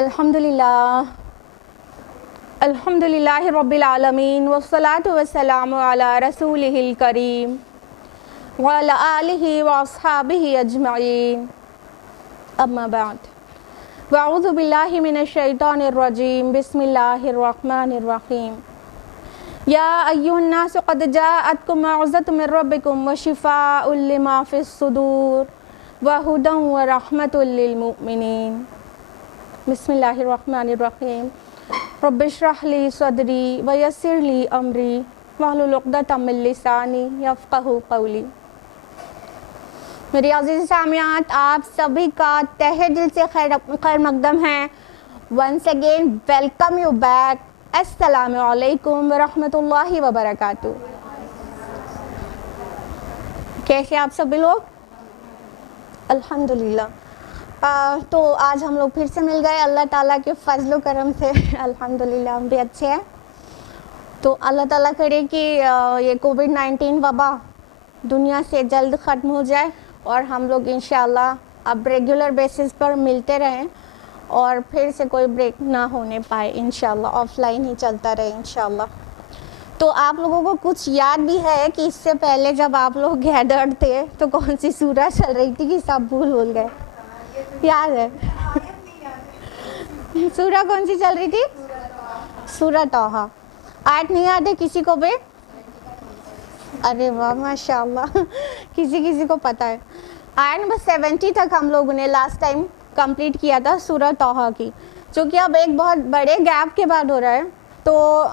الحمدللہ رب العالمین والصلاة والسلام علی رسولہ الکریم وعلی آلہ واصحابہ اجمعین اما بعد واعوذ باللہ من الشیطان الرجیم بسم اللہ الرحمن الرحیم یا ایھا الناس قد جاءتکم موعظۃ من ربکم وشفاء لما فی الصدور وہدی ورحمۃ للمؤمنین۔ بسم اللہ الرحمن الرحیم۔ رب اشرح لی صدری ویسر لی امری واحلل عقدۃ من لسانی یفقہوا قولی۔ میری عزیز سامعات، آپ سبھی کا تہہ دل سے خیر مقدم ہے۔ Once again welcome you back. السلام علیکم ورحمۃ اللہ وبرکاتہ۔ کیسے آپ سبھی لوگ؟ الحمدللہ۔ تو آج ہم لوگ پھر سے مل گئے اللہ تعالیٰ کے فضل و کرم سے۔ الحمدللہ ہم بھی اچھے ہیں۔ تو اللہ تعالیٰ کرے کہ یہ کووڈ-19 وبا دنیا سے جلد ختم ہو جائے اور ہم لوگ انشاءاللہ اب ریگولر بیسس پر ملتے رہیں اور پھر سے کوئی بریک نہ ہونے پائے انشاءاللہ، آف لائن ہی چلتا رہے انشاءاللہ۔ تو آپ لوگوں کو کچھ یاد بھی ہے کہ اس سے پہلے جب آپ لوگ گیدرڈ تھے تو کون سی سورہ چل رہی تھی کہ سب بھول گئے؟ یاد ہے؟ سورہ کون سی چل رہی تھی؟ سورہ طٰہٰ۔ آیت نہیں یاد ہے کسی کو بھی؟ ارے واہ ماشاءاللہ، کسی کو پتہ ہے۔ آیت نمبر 70 تک ہم لوگوں نے لاسٹ ٹائم کمپلیٹ کیا تھا سورہ طٰہٰ کی۔ چونکہ اب ایک بہت بڑے گیپ کے بعد ہو رہا ہے تو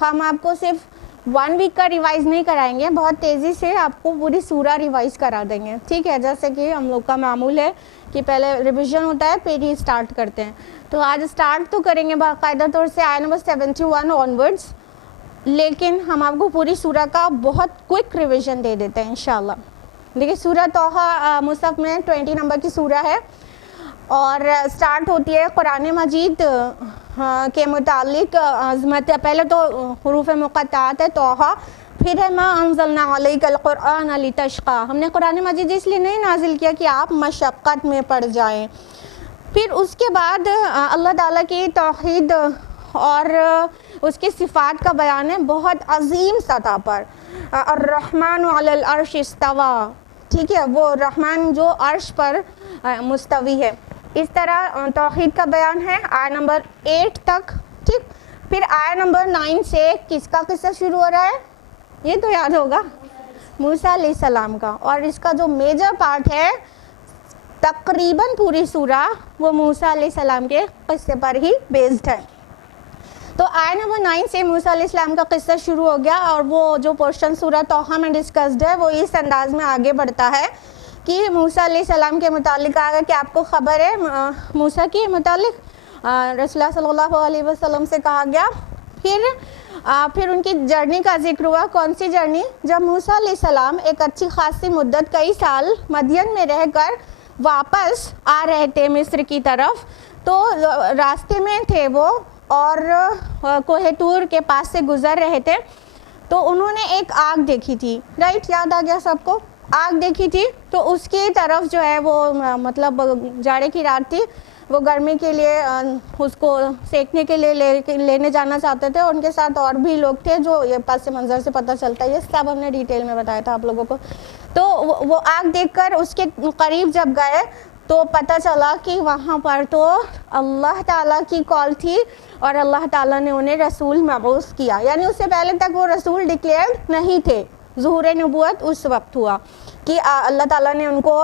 ہم آپ کو صرف 1 ویک کا ریوائز نہیں کرائیں گے، بہت تیزی سے آپ کو پوری سورہ ریوائز کرا دیں گے، ٹھیک ہے؟ جیسے کہ ہم لوگ کا معمول ہے کہ پہلے ریویژن ہوتا ہے پھر ہی اسٹارٹ کرتے ہیں۔ تو آج اسٹارٹ تو کریں گے باقاعدہ طور سے آیت نمبر 71 آنورڈز، لیکن ہم آپ کو پوری سورہ کا بہت کوئک ریویژن دے دیتے ہیں انشاءاللہ۔ دیکھیے سورہ طٰہٰ مصحف میں 20 نمبر کی سورہ ہے اور اسٹارٹ ہوتی ہے قرآن مجید کے متعلق عظمت۔ پہلے تو حروف مقطعات ہے طٰہٰ، پھر ہے ما انزلنا علیک القرآن لتشقی۔ ہم نے قرآن مجید اس لیے نہیں نازل کیا کہ آپ مشقت میں پڑ جائیں۔ پھر اس کے بعد اللہ تعالیٰ کی توحید اور اس کی صفات کا بیان ہے بہت عظیم سطح پر۔ الرحمن علی العرش استویٰ، ٹھیک ہے؟ وہ رحمان جو عرش پر مستوی ہے۔ اس طرح توحید کا بیان ہے آیت نمبر 8 تک، ٹھیک؟ پھر آیت نمبر 9 سے کس کا قصہ شروع ہو رہا ہے؟ یہ تو یاد ہوگا، موسیٰ علیہ السلام کا۔ اور اس کا جو میجر پارٹ ہے تقریباً پوری سورہ وہ موسیٰ علیہ السلام کے قصے پر ہی بیسڈ ہے۔ تو آیت نمبر 9 سے موسیٰ علیہ السلام کا قصہ شروع ہو گیا اور وہ جو پورشن سورہ طٰہٰ میں ڈسکسڈ ہے وہ اس انداز میں آگے بڑھتا ہے کہ موسیٰ علیہ السلام کے متعلق آگا کہ آپ کو خبر ہے موسیٰ کے متعلق رسول اللہ صلی اللہ علیہ وسلم سے کہا گیا۔ پھر ان کی جرنی کا ذکر ہوا۔ کون سی جرنی؟ جب موسیٰ علیہ السلام ایک اچھی خاصی مدت کئی سال مدین میں رہ کر واپس آ رہے تھے مصر کی طرف، تو راستے میں تھے وہ اور کوہ طور کے پاس سے گزر رہے تھے تو انہوں نے ایک آگ دیکھی تھی، رائٹ؟ یاد آ گیا سب کو؟ آگ دیکھی تھی تو اس کی طرف جو ہے وہ مطلب جاڑے کی رات تھی، وہ گرمی کے لیے اس کو سیکنے کے لیے لینے جانا چاہتے تھے، اور ان کے ساتھ اور بھی لوگ تھے جو یہ پس منظر سے پتہ چلتا ہے، یہ سب ہم نے ڈیٹیل میں بتایا تھا آپ لوگوں کو۔ تو وہ آگ دیکھ کر اس کے قریب جب گئے تو پتہ چلا کہ وہاں پر تو اللہ تعالیٰ کی کال تھی اور اللہ تعالیٰ نے انہیں رسول مبعوث کیا، یعنی اس سے پہلے تک وہ رسول ڈکلیئرڈ نہیں تھے۔ ظہور نبوت اس وقت ہوا کہ اللہ تعالیٰ نے ان کو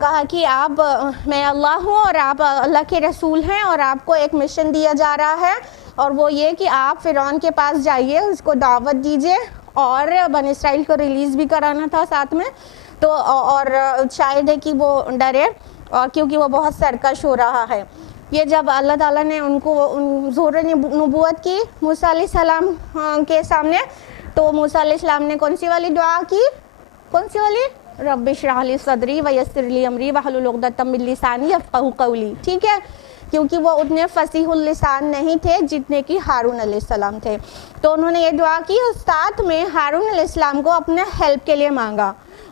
کہا کہ آپ میں اللہ ہوں اور آپ اللہ کے رسول ہیں اور آپ کو ایک مشن دیا جا رہا ہے، اور وہ یہ کہ آپ فرعون کے پاس جائیے، اس کو دعوت دیجیے اور بنی اسرائیل کو ریلیز بھی کرانا تھا ساتھ میں، تو اور شاید ہے کہ وہ ڈرے اور کیونکہ وہ بہت سرکش ہو رہا ہے۔ یہ جب اللہ تعالیٰ نے ان کو ظہور نبوت کی موسیٰ علیہ السلام کے سامنے، تو موسیٰ علیہ السلام نے کون سی والی دعا کی؟ کون سی والی؟ رب اشرح لی صدری ویسر لی امری واحلل عقدۃ من لسانی یفقہوا قولی، ٹھیک ہے؟ کیونکہ وہ اتنے فصیح اللسان نہیں تھے جتنے کہ ہارون علیہ السلام تھے، تو انہوں نے یہ دعا کی اور ساتھ میں ہارون علیہ السلام کو اپنے ہیلپ کے لیے مانگا،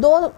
2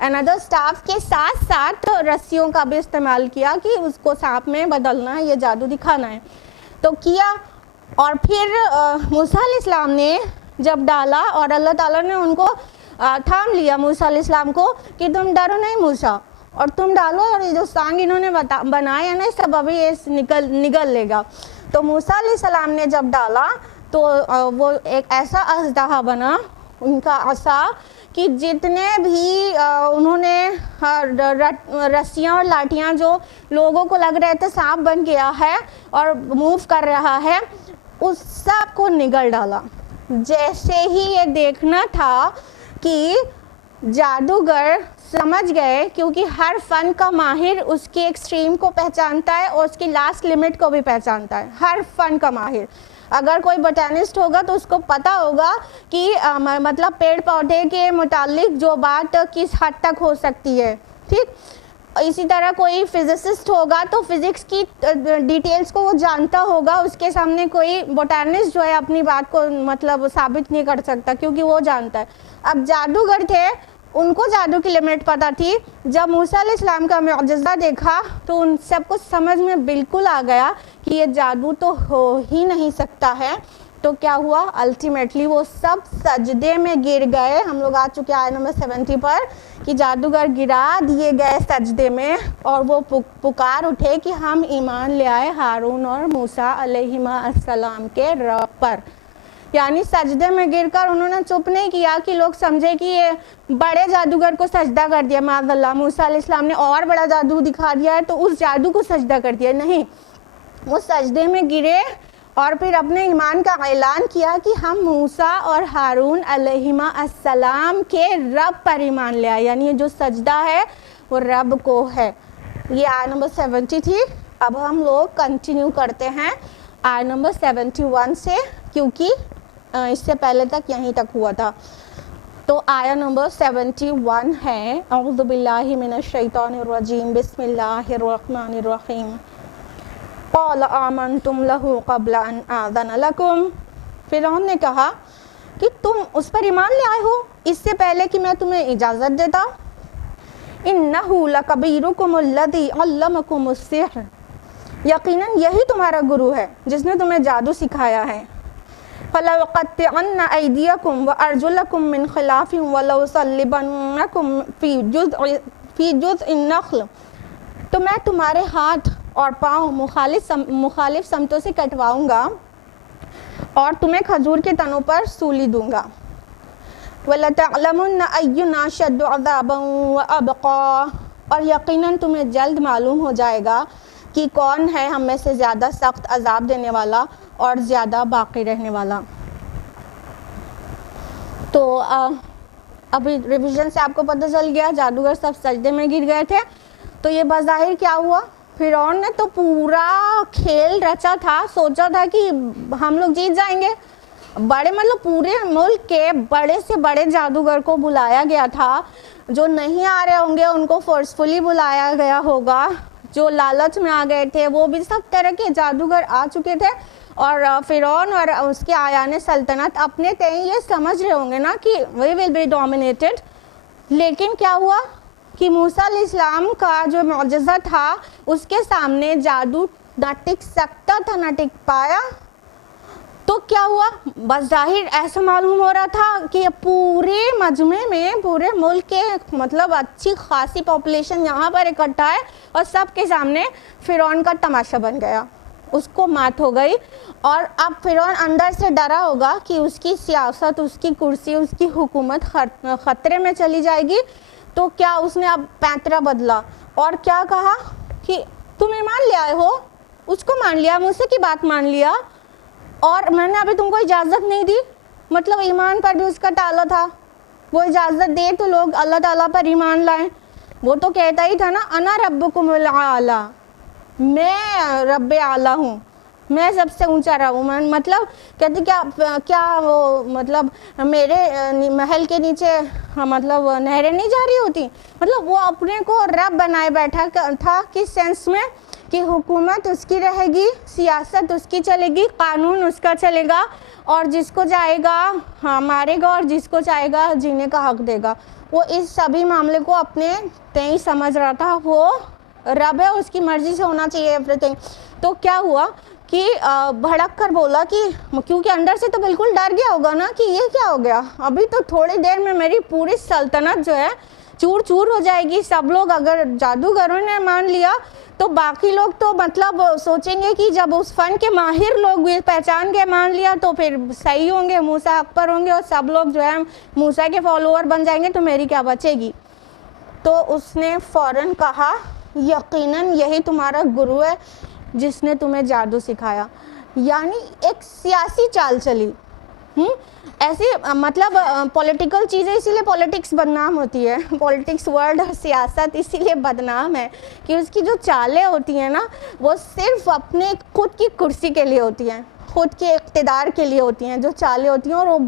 another staff کے ساتھ ساتھ رسیوں کا بھی استعمال کیا کہ اس کو سانپ میں بدلنا ہے, یہ جادو دکھانا ہے. تو کیا, اور پھر موسیٰ علیہ السلام نے جب ڈالا اور اللہ تعالیٰ نے ان کو تھام لیا موسیٰ علیہ السلام کو کہ تم ڈرو نہیں موسیٰ, اور تم ڈالو, اور یہ جو سانگ انہوں نے بنایا نا سب ابھی یہ نگل لے گا. تو موسیٰ علیہ السلام نے جب ڈالا تو وہ ایک ایسا اژدہا بنا ان کا عصا کہ جتنے بھی انہوں نے رسیاں اور لاٹیاں جو لوگوں کو لگ رہے تھے سانپ بن گیا ہے اور موو کر رہا ہے, اس سب کو نگل ڈالا. جیسے ہی یہ دیکھنا تھا کہ جادوگر سمجھ گئے, کیونکہ ہر فن کا ماہر اس کی ایکسٹریم کو پہچانتا ہے اور اس کی لاسٹ لمٹ کو بھی پہچانتا ہے. ہر فن کا ماہر, اگر کوئی بوٹینسٹ ہوگا تو اس کو پتا ہوگا کہ مطلب پیڑ پودے کے متعلق جو بات کس حد تک ہو سکتی ہے, ٹھیک. اسی طرح کوئی فزسسٹ ہوگا تو فزکس کی ڈیٹیلز کو وہ جانتا ہوگا, اس کے سامنے کوئی بوٹینسٹ جو ہے اپنی بات کو مطلب ثابت نہیں کر سکتا کیونکہ وہ جانتا ہے. اب جادوگر تھے, ان کو جادو کی لمٹ پتہ تھی. جب موسیٰ علیہ السلام کا معجزہ دیکھا تو ان سب کو سمجھ میں بالکل آ گیا کہ یہ جادو تو ہو ہی نہیں سکتا ہے. تو کیا ہوا, الٹیمیٹلی وہ سب سجدے میں گر گئے. ہم لوگ آ چکے آیت نمبر 70 پر کہ جادوگر گرا دیے گئے سجدے میں, اور وہ پکار اٹھے کہ ہم ایمان لے آئے ہارون اور موسیٰ علیہما السلام کے رب پر. یعنی سجدے میں گر کر انہوں نے چپ نہیں کیا کہ لوگ سمجھے کہ یہ بڑے جادوگر کو سجدہ کر دیا, معاذ اللہ موسیٰ علیہ السلام نے اور بڑا جادو دکھا دیا ہے تو اس جادو کو سجدہ کر دیا. نہیں, وہ سجدے میں گرے اور پھر اپنے ایمان کا اعلان کیا کہ ہم موسیٰ اور ہارون علیہما السلام کے رب پر ایمان لے آئے. یعنی یہ جو سجدہ ہے وہ رب کو ہے. یہ آیت نمبر 70 تھی. اب ہم لوگ کنٹینیو کرتے ہیں آیت نمبر 71 سے, کیونکہ اس سے پہلے تک یہیں تک ہوا تھا. تو آیت نمبر 71 ہے, اعوذ باللہ من الشیطان الرجیم, بسم اللہ الرحمن الرحیم. قال آمنتم لہ قبل ان آذن لکم. فرعون نے کہا کہ تم اس پر ایمان لے آئے ہو اس سے پہلے کہ میں تمہیں اجازت دیتا. انہ لکبیرکم الذی علمکم السحر. یقیناً یہی تمہارا گرو ہے جس نے تمہیں جادو سکھایا ہے. فَلَوْقَطِّعَنَّ أَيْدِيَكُمْ وَأَرْجُلَكُمْ مِنْ خِلَافٍ وَلَوْصَلِّبَنَّكُمْ فِي جُذْعِ النَّخْلِ. تو میں تمہارے ہاتھ اور پاؤں مخالف سمتوں سے کٹواؤں گا اور تمہیں کھجور کے تنوں پر سولی دوں گا. وَلَتَعْلَمُنَّ أَيُّنَا أَشَدُّ عَذَابًا وَأَبْقَىٰ. اور یقیناً تمہیں جلد معلوم ہو جائے گا کہ کون ہے ہم میں سے زیادہ سخت عذاب دینے والا اور زیادہ باقی رہنے والا. تو ابھی ریویژن سے آپ کو پتہ چل گیا جادوگر سب سجدے میں گر گئے تھے. تو یہ بظاہر کیا ہوا, فرعون نے تو پورا کھیل رچا تھا, سوچا تھا کہ ہم لوگ جیت جائیں گے. بڑے مطلب پورے ملک کے بڑے سے بڑے جادوگر کو بلایا گیا تھا. جو نہیں آ رہے ہوں گے ان کو فورسفلی بلایا گیا ہوگا. جو لالچ میں آ گئے تھے وہ بھی, سب طرح کے جادوگر آ چکے تھے. اور فرعون اور اس کے آیان سلطنت اپنے تئیں یہ سمجھ رہے ہوں گے نا کہ we will be dominated. لیکن کیا ہوا کہ موسیٰ علیہ السلام کا جو معجزہ تھا اس کے سامنے جادو نہ ٹک سکتا تھا نہ ٹک پایا. تو کیا ہوا, بظاہر ایسا معلوم ہو رہا تھا کہ پورے مجمع میں پورے ملک کے مطلب اچھی خاصی پاپولیشن یہاں پر اکٹھا ہے اور سب کے سامنے فرعون کا تماشا بن گیا, اس کو مات ہو گئی. اور اب فرعون اندر سے ڈرا ہوگا کہ اس کی سیاست, اس کی کرسی, اس کی حکومت خطرے میں چلی جائے گی. تو کیا اس نے اب پیترا بدلا اور کیا کہا کہ تم ایمان لے آئے ہو, اس کو مان لیا, موسیٰ کی بات مان لیا, اور میں نے ابھی تم کو اجازت نہیں دی. مطلب ایمان پر بھی اس کا ٹالا تھا. وہ اجازت دے تو لوگ اللہ تعالیٰ پر ایمان لائیں. وہ تو کہتا ہی تھا نا انا ربکم الاعلی, میں رب اعلیٰ ہوں, میں سب سے اونچا رہا ہوں. مطلب کہتے کیا وہ مطلب میرے محل کے نیچے مطلب نہریں نہیں جاری ہوتی. مطلب وہ اپنے کو رب بنائے بیٹھا تھا کس سینس میں کہ حکومت اس کی رہے گی, سیاست اس کی چلے گی, قانون اس کا چلے گا, اور جس کو چاہے گا مارے گا اور جس کو چاہے گا جینے کا حق دے گا. وہ اس سبھی معاملے کو اپنے تئیں سمجھ رہا تھا, وہ رب ہے, اس کی مرضی سے ہونا چاہیے ایوری تھنگ. تو کیا ہوا کہ بھڑک کر بولا کہ کیونکہ اندر سے تو بالکل ڈر گیا ہوگا نا کہ یہ کیا ہو گیا, ابھی تو تھوڑی دیر میں میری پوری سلطنت جو ہے چور چور ہو جائے گی. سب لوگ, اگر جادوگروں نے مان لیا تو باقی لوگ تو مطلب سوچیں گے کہ جب اس فن کے ماہر لوگ پہچان کے مان لیا تو پھر صحیح ہوں گے, موسیٰ حق پر ہوں گے, اور سب لوگ جو ہے موسیٰ کے فالوور بن جائیں گے, تو میری کیا بچے گی. تو اس نے فوراً کہا یقیناً یہی تمہارا گرو ہے جس نے تمہیں جادو سکھایا. یعنی ایک سیاسی چال چلی. ایسے مطلب پولیٹیکل چیزیں, اسی لیے پولیٹکس بدنام ہوتی ہے, پولیٹکس ورڈ اور سیاست اسی لیے بدنام ہے کہ اس کی جو چالیں ہوتی ہیں نا وہ صرف اپنے خود کی کرسی کے لیے ہوتی ہیں, خود کے اقتدار کے لیے ہوتی ہیں جو چالیں ہوتی ہیں, اور وہ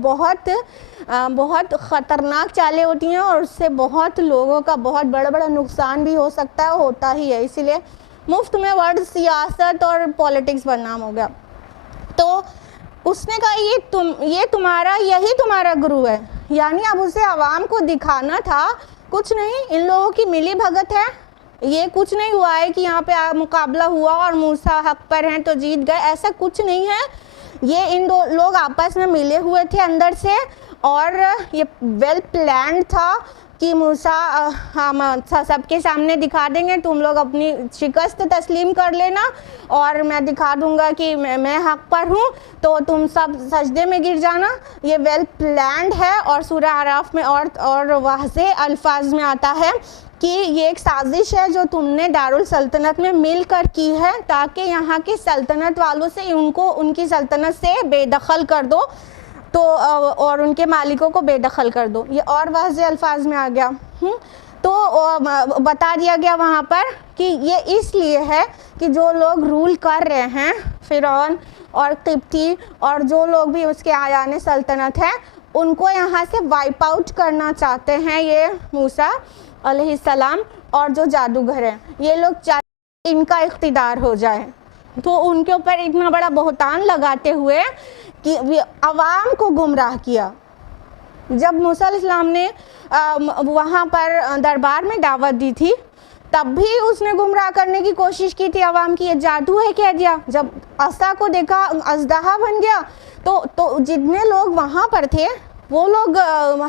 بہت خطرناک چالیں ہوتی ہیں, اور اس سے بہت لوگوں کا بہت بڑا نقصان بھی ہو سکتا ہے, ہوتا ہی ہے. اسی لیے مفت میں ورڈ سیاست اور پولیٹکس بدنام ہو گیا. تو اس نے کہا یہ تمہارا, یہی تمہارا گرو ہے. یعنی اب اسے عوام کو دکھانا تھا کچھ نہیں, ان لوگوں کی ملی بھگت ہے, یہ کچھ نہیں ہوا ہے کہ یہاں پہ مقابلہ ہوا اور موسیٰ حق پر ہیں تو جیت گئے, ایسا کچھ نہیں ہے. یہ ان دو لوگ آپس میں ملے ہوئے تھے اندر سے, اور یہ ویل پلانڈ تھا کہ موسیٰ ہم سب کے سامنے دکھا دیں گے, تم لوگ اپنی شکست تسلیم کر لینا اور میں دکھا دوں گا کہ میں حق پر ہوں, تو تم سب سجدے میں گر جانا. یہ ویل پلانڈ ہے, اور سورہ اعراف میں اور واضح الفاظ میں آتا ہے کہ یہ ایک سازش ہے جو تم نے دارالسلطنت میں مل کر کی ہے تاکہ یہاں کے سلطنت والوں سے ان کی سلطنت سے بے دخل کر دو, تو اور ان کے مالکوں کو بے دخل کر دو. یہ اور واضح الفاظ میں آ گیا. تو بتا دیا گیا وہاں پر کہ یہ اس لیے ہے کہ جو لوگ رول کر رہے ہیں, فرعون اور قبطی اور جو لوگ بھی اس کے آیان سلطنت ہیں, ان کو یہاں سے وائپ آؤٹ کرنا چاہتے ہیں یہ موسیٰ علیہ السلام اور جو جادوگر ہیں. یہ لوگ چاہتے ان کا اقتدار ہو جائے, تو ان کے اوپر اتنا بڑا بہتان لگاتے ہوئے کہ عوام کو گمراہ کیا. جب موسیٰ علیہ السلام نے وہاں پر دربار میں دعوت دی تھی تب بھی اس نے گمراہ کرنے کی کوشش کی تھی عوام کی, یہ جادو ہے کہہ دیا. جب عصا کو دیکھا اژدہا بن گیا, تو جتنے لوگ وہاں پر تھے وہ لوگ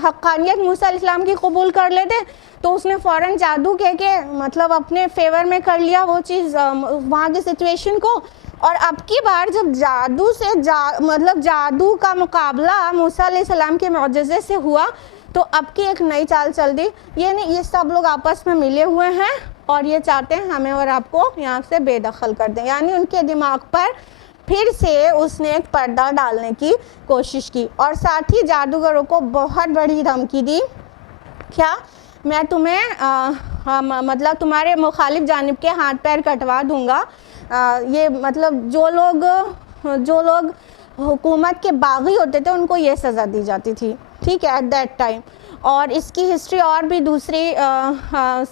حقانیت موسیٰ علیہ السلام کی قبول کر لیتے, تو اس نے فوراً جادو کہہ کے مطلب اپنے فیور میں کر لیا وہ چیز, وہاں کی سچویشن کو. اور اب کی بار جب مطلب جادو کا مقابلہ موسیٰ علیہ السلام کے معجزے سے ہوا, تو اب کی ایک نئی چال چل دی. یہ سب لوگ آپس میں ملے ہوئے ہیں اور یہ چاہتے ہیں ہمیں اور آپ کو یہاں سے بے دخل کر دیں. یعنی ان کے دماغ پر پھر سے اس نے ایک پردہ ڈالنے کی کوشش کی, اور ساتھ ہی جادوگروں کو بہت بڑی دھمکی دی. کیا, میں تمہیں مطلب تمہارے مخالف جانب کے ہاتھ پیر کٹوا دوں گا. یہ مطلب جو لوگ حکومت کے باغی ہوتے تھے ان کو یہ سزا دی جاتی تھی, ٹھیک ہے, ایٹ دیٹ ٹائم. اور اس کی ہسٹری اور بھی دوسری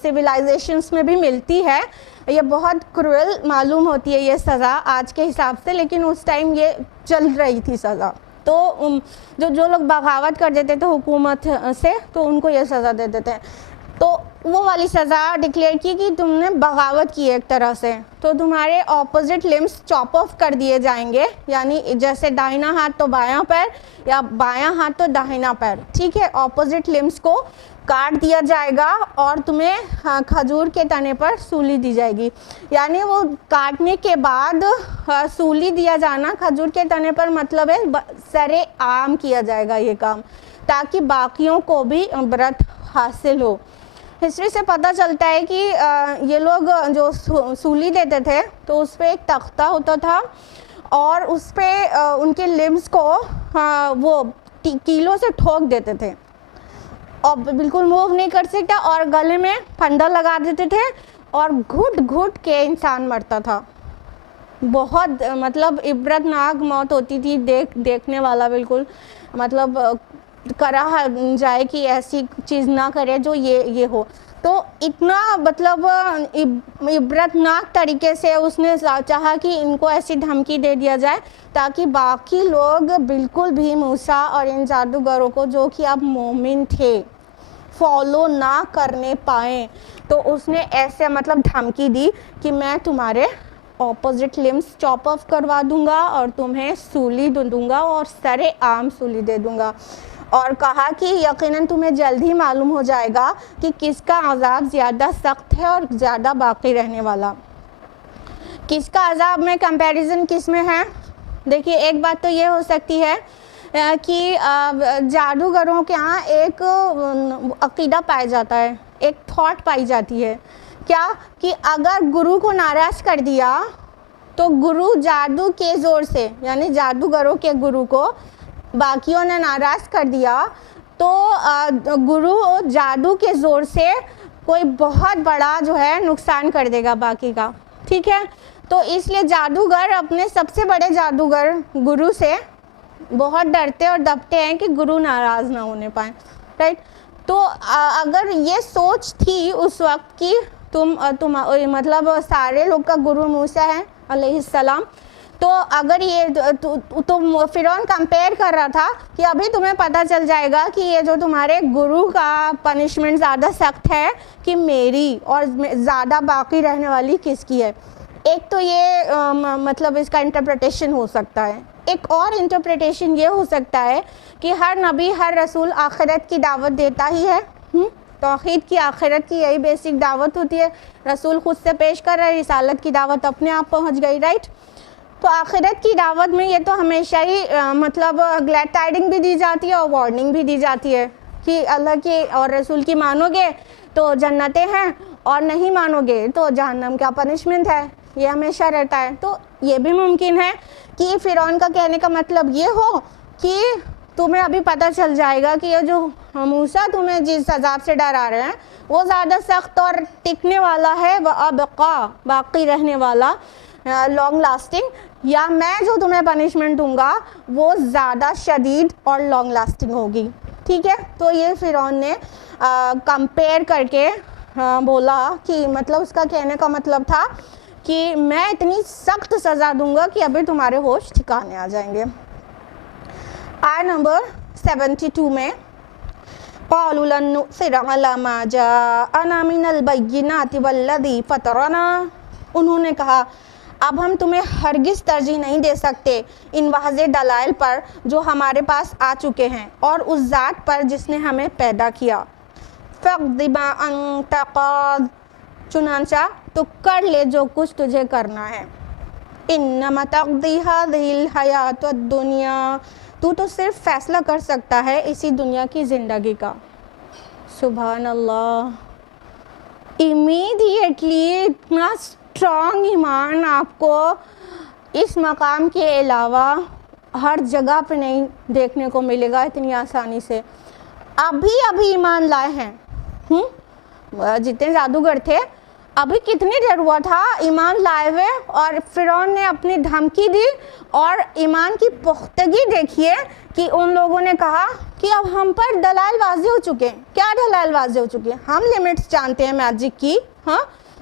سویلائزیشنس میں بھی ملتی ہے. یہ بہت کروئل معلوم ہوتی ہے یہ سزا آج کے حساب سے, لیکن اس ٹائم یہ چل رہی تھی سزا. تو جو لوگ بغاوت کر دیتے تھے حکومت سے تو ان کو یہ سزا دے دیتے ہیں. تو وہ والی سزا ڈکلیئر کی کہ تم نے بغاوت کی ایک طرح سے, تو تمہارے اپوزٹ لمبس چاپ آف کر دیے جائیں گے. یعنی جیسے داہنا ہاتھ تو بایاں پیر یا بایاں ہاتھ تو داہنا پیر, ٹھیک ہے, اپوزٹ لمبس کو کاٹ دیا جائے گا اور تمہیں کھجور کے تنے پر سولی دی جائے گی. یعنی وہ کاٹنے کے بعد سولی دیا جانا کھجور کے تنے پر مطلب ہے سر عام کیا جائے گا یہ کام, تاکہ باقیوں کو بھی عبرت حاصل ہو. ہسٹری سے پتہ چلتا ہے کہ یہ لوگ جو سولی دیتے تھے تو اس پہ ایک تختہ ہوتا تھا اور اس پہ ان کے لمبس کو وہ کیلوں سے ٹھوک دیتے تھے اور بالکل موو نہیں کر سکتا, اور گلے میں پھندا لگا دیتے تھے اور گھٹ گھٹ کے انسان مرتا تھا. بہت مطلب عبرتناک موت ہوتی تھی, دیکھنے والا بالکل مطلب کرا جائے کہ ایسی چیز نہ کرے جو یہ ہو. تو اتنا مطلب عبرتناک طریقے سے اس نے چاہا کہ ان کو ایسی دھمکی دے دیا جائے تاکہ باقی لوگ بالکل بھی موسیٰ اور ان جادوگروں کو جو کہ اب مومن تھے فالو نہ کرنے پائیں. تو اس نے ایسے مطلب دھمکی دی کہ میں تمہارے اپوزٹ لمبس چاپ آف کروا دوں گا اور تمہیں سولی دوں گا اور سر عام سولی دے دوں گا. اور کہا کہ یقیناً تمہیں جلد ہی معلوم ہو جائے گا کہ کس کا عذاب زیادہ سخت ہے اور زیادہ باقی رہنے والا. کس کا عذاب میں کمپیریزن کس میں ہے؟ دیکھیے ایک بات تو یہ ہو سکتی ہے کہ جادوگروں کے ہاں ایک عقیدہ پایا جاتا ہے, ایک تھاٹ پائی جاتی ہے, کیا کہ اگر گرو کو ناراض کر دیا تو گرو جادو کے زور سے, یعنی جادوگروں کے گرو کو باقیوں نے ناراض کر دیا تو گرو جادو کے زور سے کوئی بہت بڑا جو ہے نقصان کر دے گا باقی کا. ٹھیک ہے, تو اس لیے جادوگر اپنے سب سے بڑے جادوگر گرو سے بہت ڈرتے اور دبتے ہیں کہ گرو ناراض نہ ہونے پائیں. رائٹ, تو اگر یہ سوچ تھی اس وقت کہ تم مطلب سارے لوگ کا گرو موسیٰ ہے علیہ السلام, تو اگر یہ تم فرعون کمپیئر کر رہا تھا کہ ابھی تمہیں پتہ چل جائے گا کہ یہ جو تمہارے گرو کا پنشمنٹ زیادہ سخت ہے کہ میری, اور زیادہ باقی رہنے والی کس کی ہے. ایک تو یہ مطلب اس کا انٹرپریٹیشن ہو سکتا ہے. ایک اور انٹرپریٹیشن یہ ہو سکتا ہے کہ ہر نبی ہر رسول آخرت کی دعوت دیتا ہی ہے. توحید کی, آخرت کی یہی بیسک دعوت ہوتی ہے. رسول خود سے پیش کر رہے, رسالت کی دعوت اپنے آپ پہنچ گئی. رائٹ, تو آخرت کی دعوت میں یہ تو ہمیشہ ہی مطلب گلیڈ ٹائڈنگ بھی دی جاتی ہے اور وارننگ بھی دی جاتی ہے کہ اللہ کی اور رسول کی مانو گے تو جنتیں ہیں اور نہیں مانو گے تو جہنم کا پنشمنٹ ہے. یہ ہمیشہ رہتا ہے. تو یہ بھی ممکن ہے کہ فرعون کا کہنے کا مطلب یہ ہو کہ تمہیں ابھی پتہ چل جائے گا کہ یہ جو موسیٰ تمہیں جس عذاب سے ڈرا رہے ہیں وہ زیادہ سخت اور ٹکنے والا ہے, وَأَبْقَى باقی رہنے والا, لانگ لاسٹنگ, یا میں جو تمہیں پنشمنٹ دوں گا وہ زیادہ شدید اور لانگ لاسٹنگ ہوگی. ٹھیک ہے, تو یہ فرعون نے کمپیئر کر کے بولا کہ مطلب اس کا کہنے کا مطلب تھا کہ میں اتنی سخت سزا دوں گا کہ ابھی تمہارے ہوش ٹھکانے آ جائیں گے. آیت نمبر 72 میں قَالُوا لَن نُؤْثِرَ عَلَىٰ مَا جَاءَنَا مِنَ الْبَيِّنَاتِ وَالَّذِي فَطَرَنَا, انہوں نے کہا اب ہم تمہیں ہرگز ترجیح نہیں دے سکتے ان واضح دلائل پر جو ہمارے پاس آ چکے ہیں اور اس ذات پر جس نے ہمیں پیدا کیا. فَاقْضِ مَا أَنْتَ قَاضٍ, چنانچہ تو کر لے جو کچھ تجھے کرنا ہے. انما تقضی هذه الحیات الدنیا, تو صرف فیصلہ کر سکتا ہے اسی دنیا کی زندگی کا. سبحان اللہ, امیڈیٹلی اتنا اسٹرانگ ایمان آپ کو اس مقام کے علاوہ ہر جگہ پہ نہیں دیکھنے کو ملے گا اتنی آسانی سے. ابھی ایمان لائے ہیں, جتنے جادوگر تھے ابھی کتنی دیر ہوا تھا ایمان لائے ہوئے, اور فرعون نے اپنی دھمکی دی اور ایمان کی پختگی دیکھیے کہ ان لوگوں نے کہا کہ اب ہم پر دلائل واضح ہو چکے ہیں. کیا دلائل واضح ہو چکے ہیں؟ ہم لمٹس جانتے ہیں میجک کی,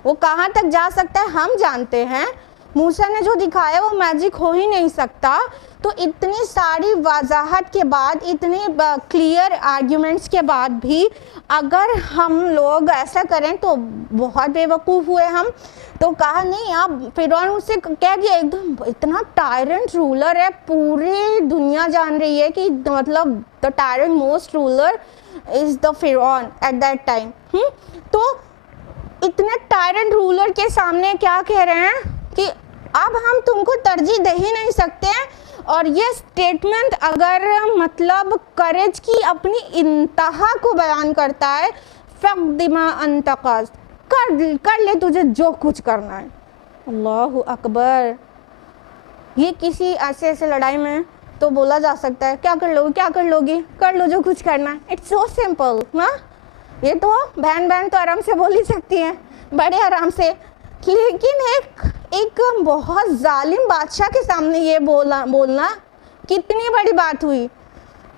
وہ کہاں تک جا سکتا ہے ہم جانتے ہیں. موسیٰ نے جو دکھایا وہ میجک ہو ہی نہیں سکتا. تو اتنی ساری وضاحت کے بعد, اتنے کلیئر آرگیومنٹس کے بعد بھی اگر ہم لوگ ایسا کریں تو بہت بے وقوف ہوئے ہم. تو کہا نہیں, آپ فرعون اس سے کہہ دیا ایک دم اتنا ٹائرنٹ رولر ہے, پوری دنیا جان رہی ہے کہ مطلب the tyrant most ruler is the فرعون at that time. تو اتنے ٹائرنٹ رولر کے سامنے کیا کہہ رہے ہیں کہ اب ہم تم کو ترجیح دے ہی نہیں سکتے. اور یہ سٹیٹمنٹ اگر مطلب کریج کی اپنی انتہا کو بیان کرتا ہے, فَاقْضِ مَا أَنْتَ قَاضٍ, کر لے تجھے جو کچھ کرنا ہے. اللہ اکبر. یہ کسی ایسے لڑائی میں تو بولا جا سکتا ہے کیا کر لو گی, کیا کر لو گی, کر لو جو کچھ کرنا ہے. اٹس سو سمپل نا. یہ تو بہن تو آرام سے بول ہی سکتی ہیں, بڑے آرام سے. لیکن ایک بہت ظالم بادشاہ کے سامنے یہ بولنا کتنی بڑی بات ہوئی.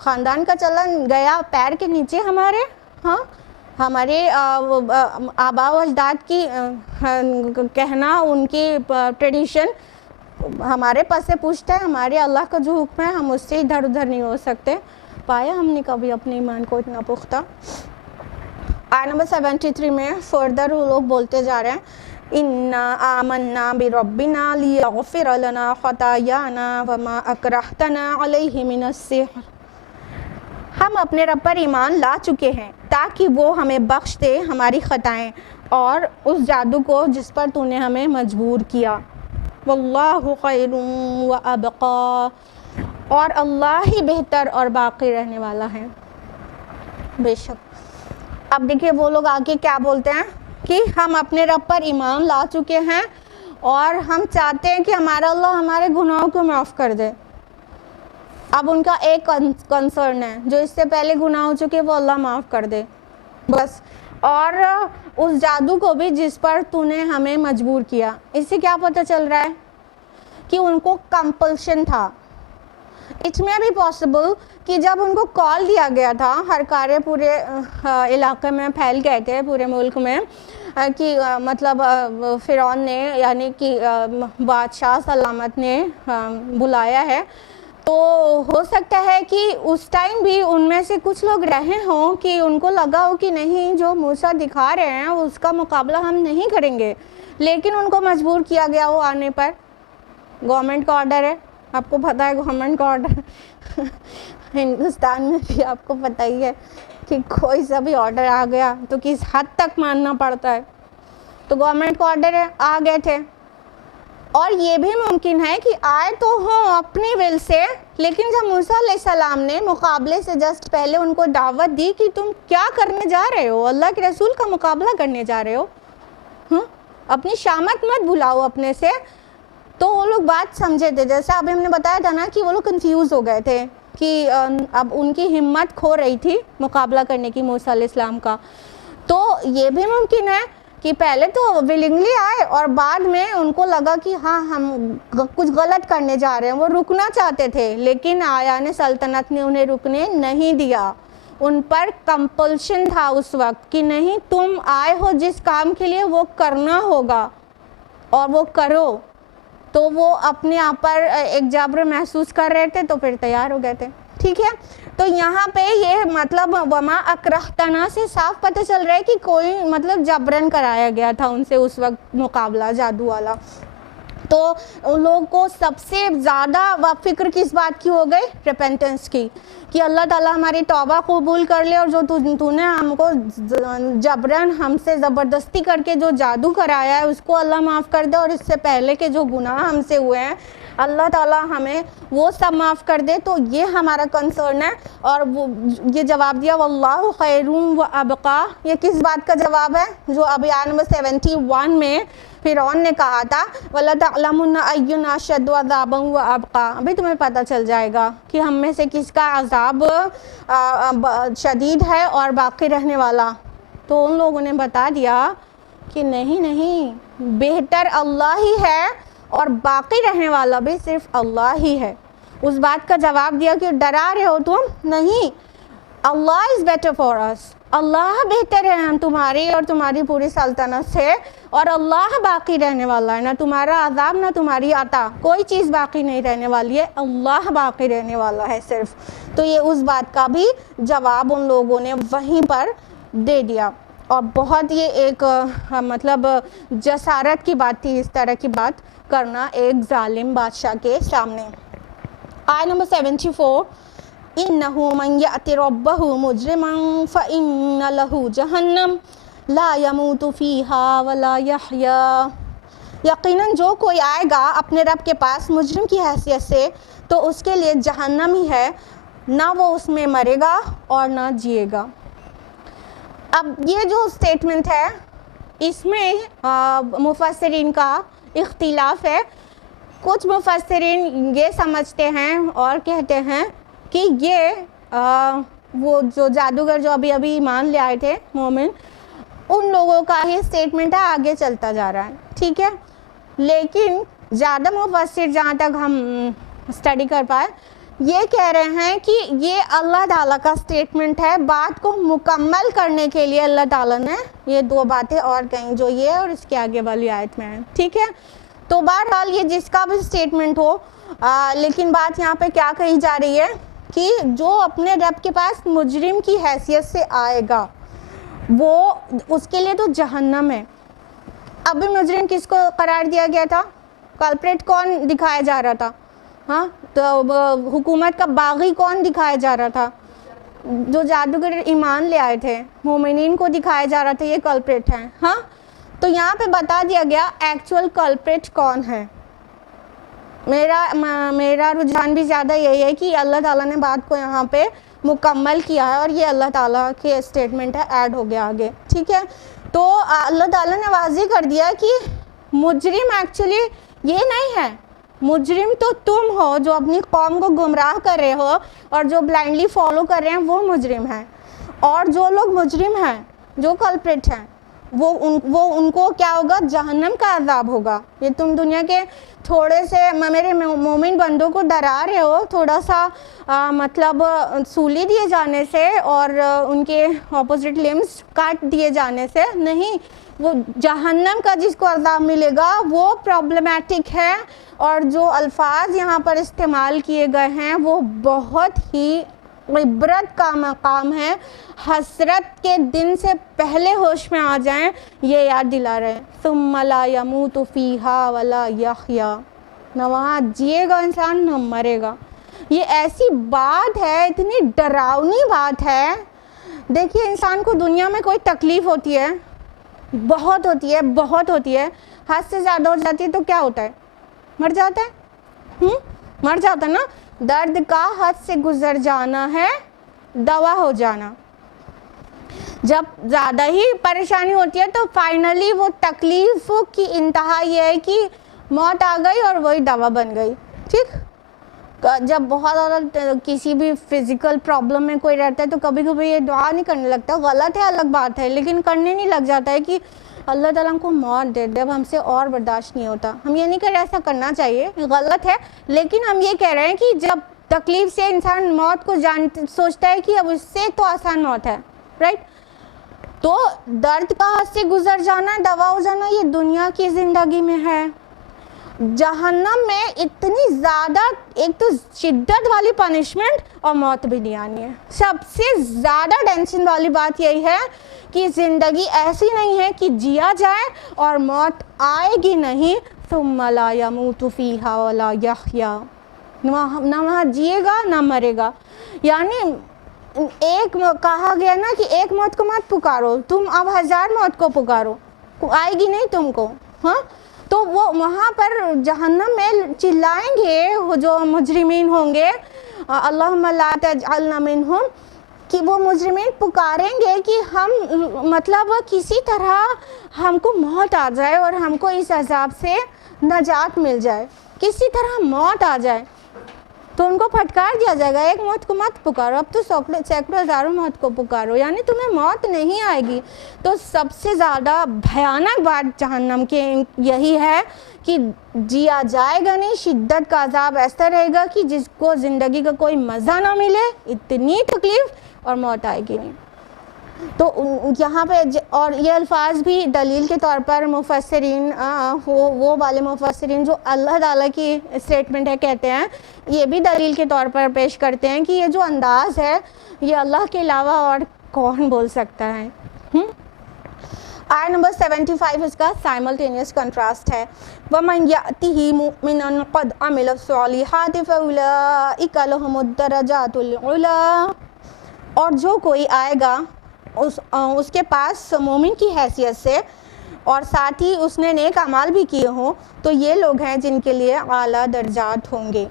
خاندان کا چلن گیا پیر کے نیچے ہمارے. ہاں ہمارے آبا و اجداد کی کہنا، ان کی ٹریڈیشن ہمارے پاس سے پوچھتا ہے. ہمارے اللہ کا جو حکم ہے ہم اس سے ادھر ادھر نہیں ہو سکتے. پایا ہم نے کبھی اپنے ایمان کو اتنا پختہ. آیت نمبر 73 میں فردر وہ لوگ بولتے جا رہے ہیں اِنَّا آمَنَّا بِرَبِّنَا لِيَغْفِرَ لَنَا خَطَايَانَا وَمَا أَكْرَهْتَنَا عَلَيْهِ مِنَ السِّحْرِ. ہم اپنے رب پر ایمان لا چکے ہیں تاکہ وہ ہمیں بخش دے ہماری خطائیں اور اس جادو کو جس پر تو نے ہمیں مجبور کیا. واللہ خیر وابقا، اور اللہ ہی بہتر اور باقی رہنے والا ہے. بے شک. اب دیکھیے وہ لوگ آگے کیا بولتے ہیں کہ ہم اپنے رب پر ایمان لا چکے ہیں اور ہم چاہتے ہیں کہ ہمارا اللہ ہمارے گناہوں کو معاف کر دے. اب ان کا ایک کنسرن ہے، جو اس سے پہلے گناہ ہو چکے وہ اللہ معاف کر دے بس. اور اس جادو کو بھی جس پر تو نے ہمیں مجبور کیا. اس سے کیا پتہ چل رہا ہے کہ ان کو کمپلشن تھا. اٹ میں بھی پاسبل کہ جب ان کو کال دیا گیا تھا، ہر کارے پورے علاقے میں پھیل گئے تھے، پورے ملک میں، کہ مطلب فرعون نے یعنی کہ بادشاہ سلامت نے بلایا ہے، تو ہو سکتا ہے کہ اس ٹائم بھی ان میں سے کچھ لوگ رہے ہوں کہ ان کو لگا ہو کہ نہیں، جو موسیٰ دکھا رہے ہیں اس کا مقابلہ ہم نہیں کریں گے، لیکن ان کو مجبور کیا گیا وہ آنے پر. گورنمنٹ کا آرڈر ہے، آپ کو پتہ ہے گورنمنٹ کا آرڈر ہندوستان میں بھی آپ کو پتہ ہی ہے کہ کوئی سا بھی آرڈر آ گیا تو کس حد تک ماننا پڑتا ہے. تو گورنمنٹ کا آرڈر ہے، آ گئے تھے. اور یہ بھی ممکن ہے کہ آئے تو ہوں اپنی ول سے، لیکن جب موسیٰ علیہ السلام نے مقابلے سے جسٹ پہلے ان کو دعوت دی کہ تم کیا کرنے جا رہے ہو، اللہ کے رسول کا مقابلہ کرنے جا رہے ہو، اپنی شامت مت بھلاؤ اپنے سے، تو وہ لوگ بات سمجھے تھے. جیسے ابھی ہم نے بتایا تھا نا کہ وہ لوگ کنفیوز ہو گئے تھے کہ اب ان کی ہمت کھو رہی تھی مقابلہ کرنے کی موسیٰ علیہ السلام کا. تو یہ بھی ممکن ہے کہ پہلے تو ولنگلی آئے اور بعد میں ان کو لگا کہ ہاں ہم کچھ غلط کرنے جا رہے ہیں. وہ رکنا چاہتے تھے لیکن آیان سلطنت نے انہیں رکنے نہیں دیا. ان پر کمپلشن تھا اس وقت کہ نہیں، تم آئے ہو جس کام کے لیے وہ کرنا ہوگا اور وہ کرو. تو وہ اپنے آپ پر ایک جبر محسوس کر رہے تھے تو پھر تیار ہو گئے تھے. ٹھیک ہے، تو یہاں پہ یہ مطلب وما اکرہتنا سے صاف پتہ چل رہا ہے کہ کوئی مطلب جبرن کرایا گیا تھا ان سے اس وقت مقابلہ جادو والا. تو ان لوگوں کو سب سے زیادہ فکر کس بات کی ہو گئی؟ ریپینٹنس کی، کہ اللہ تعالیٰ ہماری توبہ قبول کر لے اور جو تو نے ہم کو جبرن ہم سے زبردستی کر کے جو جادو کرایا ہے اس کو اللہ معاف کر دے، اور اس سے پہلے کے جو گناہ ہم سے ہوئے ہیں اللہ تعالیٰ ہمیں وہ سب معاف کر دے. تو یہ ہمارا کنسرن ہے. اور وہ یہ جواب دیا واللہ خیر و ابقا. یہ کس بات کا جواب ہے؟ جو ابھی آیت نمبر 71 میں فرعون نے کہا تھا وَلَتَعْلَمُنَّ أَيُّنَا أَشَدُّ عَذَابًا وَأَبْقَىٰ. ابھی تمہیں پتہ چل جائے گا کہ ہم میں سے کس کا عذاب شدید ہے اور باقی رہنے والا. تو ان لوگوں نے بتا دیا کہ نہیں، بہتر اللہ ہی ہے اور باقی رہنے والا بھی صرف اللہ ہی ہے. اس بات کا جواب دیا کہ ڈرا رہے ہو تم، نہیں، اللہ از بیٹر فار اس. اللہ بہتر ہے ہم تمہاری اور تمہاری پوری سلطنت سے، اور اللہ باقی رہنے والا ہے. نہ تمہارا عذاب نہ تمہاری عطا، کوئی چیز باقی نہیں رہنے والی ہے، اللہ باقی رہنے والا ہے صرف. تو یہ اس بات کا بھی جواب ان لوگوں نے وہیں پر دے دیا. اور بہت یہ ایک مطلب جسارت کی بات تھی اس طرح کی بات کرنا ایک ظالم بادشاہ کے سامنے. آیت نمبر 74 إِنَّهُ مَنْ يَأْتِ رَبَّهُ مُجْرِمًا فَإِنَّ لَهُ جَهَنَّمَ لَا يَمُوتُ فِيهَا وَلَا يَحْيَا. یقیناً جو کوئی آئے گا اپنے رب کے پاس مجرم کی حیثیت سے تو اس کے لیے جہنم ہی ہے، نہ وہ اس میں مرے گا اور نہ جیے گا. اب یہ جو سٹیٹمنٹ ہے اس میں مفسرین کا اختلاف ہے. کچھ مفسرین یہ سمجھتے ہیں اور کہتے ہیں کہ یہ وہ جو جادوگر جو ابھی ایمان لے آئے تھے مومن، ان لوگوں کا ہی سٹیٹمنٹ ہے، آگے چلتا جا رہا ہے. ٹھیک ہے، لیکن زیادہ مفسر جہاں تک ہم اسٹڈی کر پائے یہ کہہ رہے ہیں کہ یہ اللہ تعالیٰ کا سٹیٹمنٹ ہے، بات کو مکمل کرنے کے لیے اللہ تعالیٰ نے یہ دو باتیں اور کہیں، جو یہ اور اس کے آگے والی آیت میں ہے، ٹھیک ہے. تو بہرحال یہ جس کا بھی سٹیٹمنٹ ہو، لیکن بات یہاں پہ کیا کہی جا رہی ہے کہ جو اپنے رب کے پاس مجرم کی حیثیت سے آئے گا وہ اس کے لیے تو جہنم ہے. ابھی مجرم کس کو قرار دیا گیا تھا؟ کلپریٹ کون دکھایا جا رہا تھا؟ ہاں، تو حکومت کا باغی کون دکھایا جا رہا تھا؟ جو جادوگر ایمان لے آئے تھے، مومنین کو دکھایا جا رہا تھا یہ کلپریٹ ہیں. ہاں، تو یہاں پہ بتا دیا گیا ایکچوئل کلپریٹ کون ہے. میرا رجحان بھی زیادہ یہی ہے کہ اللہ تعالیٰ نے بات کو یہاں پہ مکمل کیا ہے اور یہ اللہ تعالیٰ کے اسٹیٹمنٹ ہے، ایڈ ہو گیا آگے، ٹھیک ہے. تو اللہ تعالیٰ نے واضح کر دیا کہ مجرم ایکچولی یہ نہیں ہے. مجرم تو تم ہو جو اپنی قوم کو گمراہ کر رہے ہو اور جو بلائنڈلی فالو کر رہے ہیں، وہ مجرم ہیں. اور جو لوگ مجرم ہیں، جو کلپریٹ ہیں، وہ ان کو کیا ہوگا؟ جہنم کا عذاب ہوگا. یہ تم دنیا کے تھوڑے سے میرے مومن بندوں کو ڈرا رہے ہو تھوڑا سا مطلب سولی دیے جانے سے اور ان کے اپوزٹ لمز کاٹ دیے جانے سے نہیں، وہ جہنم کا جس کو عذاب ملے گا وہ پرابلمیٹک ہے. اور جو الفاظ یہاں پر استعمال کیے گئے ہیں وہ بہت ہی عبرت کا مقام ہے. حسرت کے دن سے پہلے ہوش میں آ جائیں، یہ یاد دلا رہے ہیں. ثم لا يموت فيها ولا يحيا، نہ وہاں جیے گا انسان نہ مرے گا. یہ ایسی بات ہے، اتنی ڈراؤنی بات ہے. دیکھیے انسان کو دنیا میں کوئی تکلیف ہوتی ہے، بہت ہوتی ہے، بہت ہوتی ہے، حد سے زیادہ ہو جاتی ہے تو کیا ہوتا ہے؟ مر جاتا ہے. مر جاتا نا. درد کا حد سے گزر جانا ہے دوا ہو جانا. جب زیادہ ہی پریشانی ہوتی ہے تو فائنلی وہ تکلیف کی انتہا یہ ہے کہ موت آ گئی اور وہی دوا بن گئی. ٹھیک، جب بہت زیادہ کسی بھی فزیکل پرابلم میں کوئی رہتا ہے تو کبھی کبھی یہ دعا نہیں کرنے لگتا. غلط ہے، الگ بات ہے، لیکن کرنے نہیں لگ جاتا ہے کہ اللہ تعالیٰ ہم کو موت دے دے، اب ہم سے اور برداشت نہیں ہوتا. ہم یہ نہیں کر رہے، ایسا کرنا چاہیے، غلط ہے، لیکن ہم یہ کہہ رہے ہیں کہ جب تکلیف سے انسان موت کو سوچتا ہے کہ اب اس سے تو آسان موت ہے، رائٹ. تو درد کا حد سے گزر جانا، دوا ہو جانا، یہ دنیا کی زندگی میں ہے. جہنم میں اتنی زیادہ ایک تو شدت والی پنشمنٹ اور موت بھی نہیں آنی ہے. سب سے زیادہ ٹینشن والی بات یہی ہے کہ زندگی ایسی نہیں ہے کہ جیا جائے اور موت آئے گی نہیں. ثم لا يموت فيها ولا يحيا، نہ وہاں جیے گا نہ مرے گا. یعنی ایک کہا گیا نا کہ ایک موت کو مت پکارو، تم اب 1000 موت کو پکارو، آئے گی نہیں تم کو. ہاں، تو وہ وہاں پر جہنم میں چلائیں گے جو مجرمین ہوں گے، اللہم لا تجعلنا منہم، کہ وہ مجرمین پکاریں گے کہ ہم مطلب کسی طرح ہم کو موت آ جائے اور ہم کو اس عذاب سے نجات مل جائے، کسی طرح موت آ جائے. تو ان کو پھٹکار دیا جائے گا، ایک موت کو مت پکارو، اب تو سینکڑوں ہزاروں موت کو پکارو، یعنی تمہیں موت نہیں آئے گی. تو سب سے زیادہ بھیانک بات جہنم کے یہی ہے کہ جیا جائے گا نہیں، شدت کا عذاب ایسا رہے گا کہ جس کو زندگی کا کوئی مزہ نہ ملے، اتنی تکلیف، اور موت آئے گی نہیں. تو یہاں پہ اور یہ الفاظ بھی دلیل کے طور پر مفسرین، وہ والے مفسرین جو اللہ تعالیٰ کی اسٹیٹمنٹ ہے کہتے ہیں، یہ بھی دلیل کے طور پر پیش کرتے ہیں کہ یہ جو انداز ہے یہ اللہ کے علاوہ اور کون بول سکتا ہے. آیت نمبر 75 اس کا سائملٹینیس کنٹراسٹ ہے. وَمَنْ يَأْتِهِ مُؤْمِنًا قَدْ عَمِلَ الصَّالِحَاتِ فَأُولَٰئِكَ لَهُمُ الدَّرَجَاتُ الْعُلَىٰ، اور جو کوئی آئے گا اس کے پاس مومن کی حیثیت سے اور ساتھ ہی اس نے نیک اعمال بھی کیے ہوں، تو یہ لوگ ہیں جن کے لیے اعلیٰ درجات ہوں گے.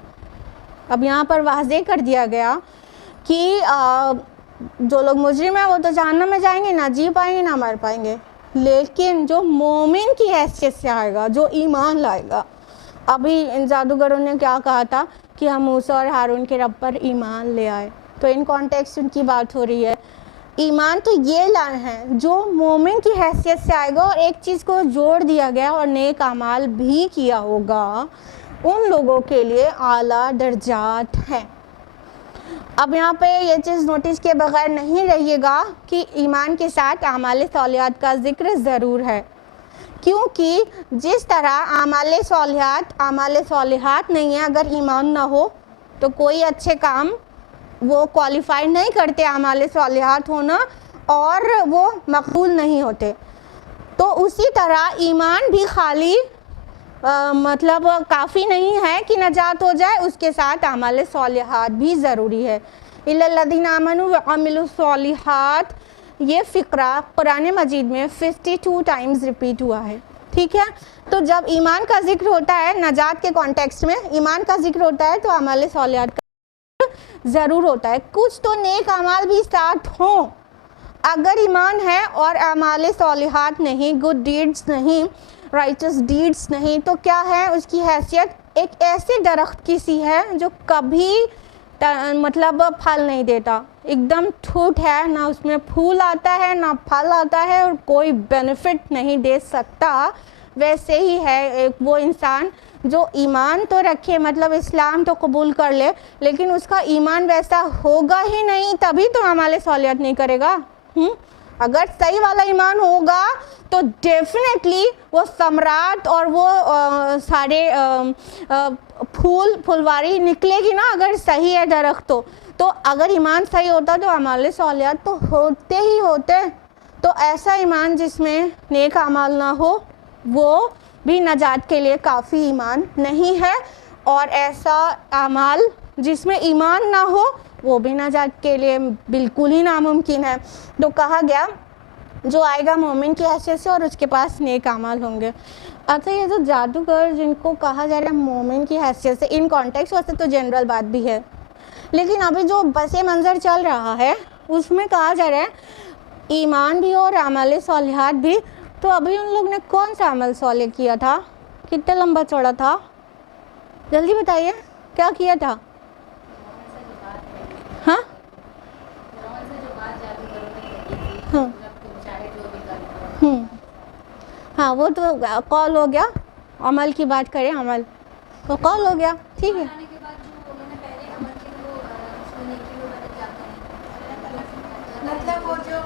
اب یہاں پر واضح کر دیا گیا کہ جو لوگ مجرم ہیں وہ تو جہنم میں جائیں گے، نہ جی پائیں گے نہ مر پائیں گے، لیکن جو مومن کی حیثیت سے آئے گا، جو ایمان لائے گا. ابھی ان جادوگروں نے کیا کہا تھا کہ ہم موسیٰ اور ہارون کے رب پر ایمان لے آئے، تو ان کانٹیکسٹ ان کی بات ہو رہی ہے. ایمان تو یہ لائے ہیں جو مومن کی حیثیت سے آئے گا، اور ایک چیز کو جوڑ دیا گیا، اور نیک اعمال بھی کیا ہوگا، ان لوگوں کے لیے اعلیٰ درجات ہیں. اب یہاں پہ یہ چیز نوٹس کے بغیر نہیں رہیے گا کہ ایمان کے ساتھ اعمال صالحات کا ذکر ضرور ہے، کیونکہ جس طرح اعمال صالحات نہیں ہیں، اگر ایمان نہ ہو تو کوئی اچھے کام وہ کوالیفائی نہیں کرتے اعمال صالحات ہونا، اور وہ مقبول نہیں ہوتے. تو اسی طرح ایمان بھی خالی مطلب کافی نہیں ہے کہ نجات ہو جائے، اس کے ساتھ اعمال صالحات بھی ضروری ہے. اِلَّا الَّذِينَ آمَنُوا وَعَمِلُوا الصَّالِحَاتِ، یہ فقرہ قرآن مجید میں 52 ٹائمز ریپیٹ ہوا ہے. ٹھیک ہے، تو جب ایمان کا ذکر ہوتا ہے نجات کے کانٹیکسٹ میں، ایمان کا ذکر ہوتا ہے تو اعمال صالحات کا ضرور ہوتا ہے. کچھ تو نیک اعمال بھی ساتھ ہوں، اگر ایمان ہے اور اعمال صالحات نہیں، گڈ ڈیڈز نہیں، رائچس ڈیڈز نہیں، تو کیا ہے اس کی حیثیت ایک ایسے درخت کی سی ہے جو کبھی مطلب پھل نہیں دیتا، ایک دم ٹھوٹ ہے، نہ اس میں پھول آتا ہے نہ پھل آتا ہے، اور کوئی بینیفٹ نہیں دے سکتا. ویسے ہی ہے ایک وہ انسان جو ایمان تو رکھے، مطلب اسلام تو قبول کر لے، لیکن اس کا ایمان ویسا ہوگا ہی نہیں، تبھی تو اعمال صالحات نہیں کرے گا. اگر صحیح والا ایمان ہوگا تو ڈیفینیٹلی وہ ثمرات اور وہ سارے پھلواری نکلے گی نا، اگر صحیح ہے درخت تو اگر ایمان صحیح ہوتا تو اعمال صالحات تو ہوتے ہی ہوتے. تو ایسا ایمان جس میں نیک اعمال نہ ہو وہ بھی نجات کے لیے کافی ایمان نہیں ہے، اور ایسا اعمال جس میں ایمان نہ ہو وہ بھی نجات کے لیے بالکل ہی ناممکن ہے. تو کہا گیا جو آئے گا مومن کی حیثیت سے اور اس کے پاس نیک اعمال ہوں گے. اچھا، یہ جو جادوگر جن کو کہا جا رہا ہے مومن کی حیثیت سے، ان کانٹیکس واسطے تو جنرل بات بھی ہے، لیکن ابھی جو پس منظر چل رہا ہے اس میں کہا جا رہا ہے ایمان بھی اور اعمال صالحات بھی. تو ابھی ان لوگ نے کون سا عمل صالح کیا تھا؟ کتنا لمبا چوڑا تھا؟ جلدی بتائیے، کیا کیا تھا؟ ہاں ہاں ہاں، وہ تو قول ہو گیا. عمل کی بات کریں، عمل تو قول ہو گیا. ٹھیک ہے،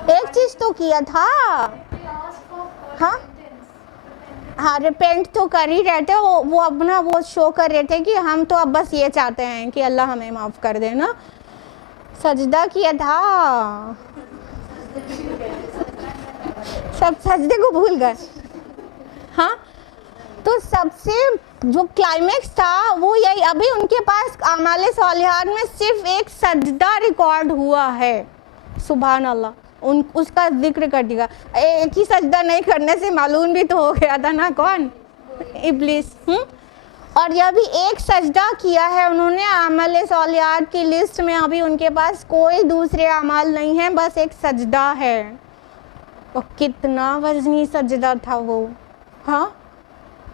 ایک چیز تو کیا تھا. ہاں ہاں، ریپینٹ تو کر ہی رہے تھے، وہ اپنا وہ شو کر رہے تھے کہ ہم تو اب بس یہ چاہتے ہیں کہ اللہ ہمیں معاف کر دے نا. سجدہ کیا تھا، سب سجدے کو بھول گئے. ہاں، تو سب سے جو کلائمیکس تھا وہ یہی. ابھی ان کے پاس اعمال صالحات میں صرف ایک سجدہ ریکارڈ ہوا ہے. سبحان اللہ، اس کا ذکر کر دیا. ایک ہی سجدہ نہیں کرنے سے معلوم بھی تو ہو گیا تھا نا، کون؟ ابلیس. اور یہ بھی ایک سجدہ کیا ہے انہوں نے اعمال صالحات کی لسٹ میں. ابھی ان کے پاس کوئی دوسرے اعمال نہیں ہیں، بس ایک سجدہ ہے. اور کتنا وزنی سجدہ تھا وہ. ہاں،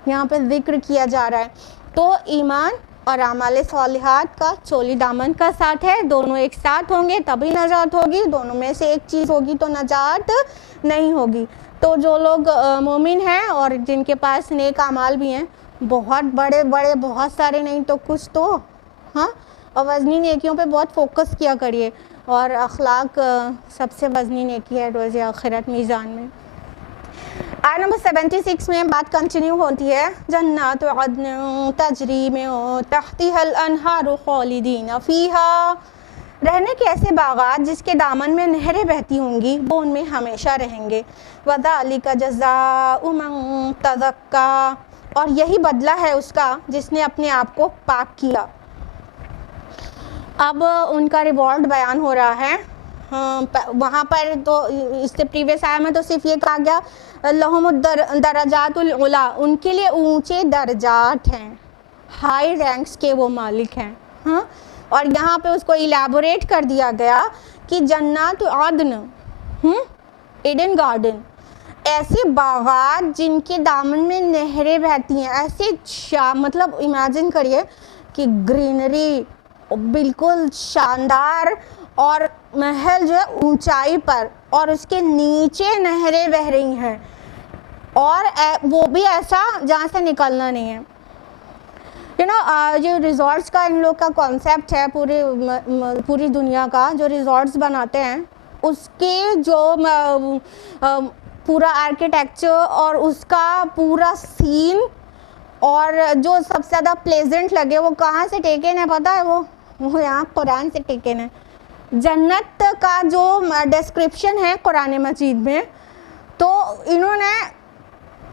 یہاں پہ ذکر کیا جا رہا ہے. تو ایمان اور اعمال صالحات کا چولی دامن کا ساتھ ہے، دونوں ایک ساتھ ہوں گے تبھی نجات ہوگی. دونوں میں سے ایک چیز ہوگی تو نجات نہیں ہوگی. تو جو لوگ مومن ہیں اور جن کے پاس نیک اعمال بھی ہیں، بہت بڑے بڑے، بہت سارے نہیں تو کچھ تو، ہاں، اور وزنی نیکیوں پہ بہت فوکس کیا کریے. اور اخلاق سب سے وزنی نیکی ہے روز آخرت میزان میں. آیت نمبر 76 میں بات کنٹینیو ہوتی ہے. جنات عدن تجری من تحتها الانہار خالدین فیہا، رہنے کے ایسے باغات جس کے دامن میں نہریں بہتی ہوں گی، وہ ان میں ہمیشہ رہیں گے. وذالک جزاء من تزکا، اور یہی بدلہ ہے اس کا جس نے اپنے آپ کو پاک کیا. اب ان کا ریوارڈ بیان ہو رہا ہے. وہاں پر تو اس سے پریویس آیا میں تو صرف یہ کہا گیا لہم الدرجات العلا، ان کے لیے اونچے درجات ہیں، ہائی رینکس کے وہ مالک ہیں. ہاں، اور یہاں پہ اس کو الیبوریٹ کر دیا گیا کہ جنات عدن، ایڈن گارڈن، ایسے باغات جن کے دامن میں نہریں بہتی ہیں. ایسے مطلب امیجن کریے کہ گرینری بالکل شاندار، اور محل جو ہے اونچائی پر، اور اس کے نیچے نہریں بہہ رہی ہیں، اور وہ بھی ایسا جہاں سے نکلنا نہیں ہے. جو ریزورٹس کا ان لوگ کا کانسیپٹ ہے پوری دنیا کا، جو ریزورٹس بناتے ہیں اس کے جو پورا آرکیٹیکچر اور اس کا پورا سین اور جو سب سے زیادہ پلیزنٹ لگے وہ کہاں سے ٹیکن ہے پتہ ہے؟ وہ یہاں قرآن سے ٹیکن ہے. جنت کا جو ڈسکرپشن ہے قرآن مجید میں، تو انہوں نے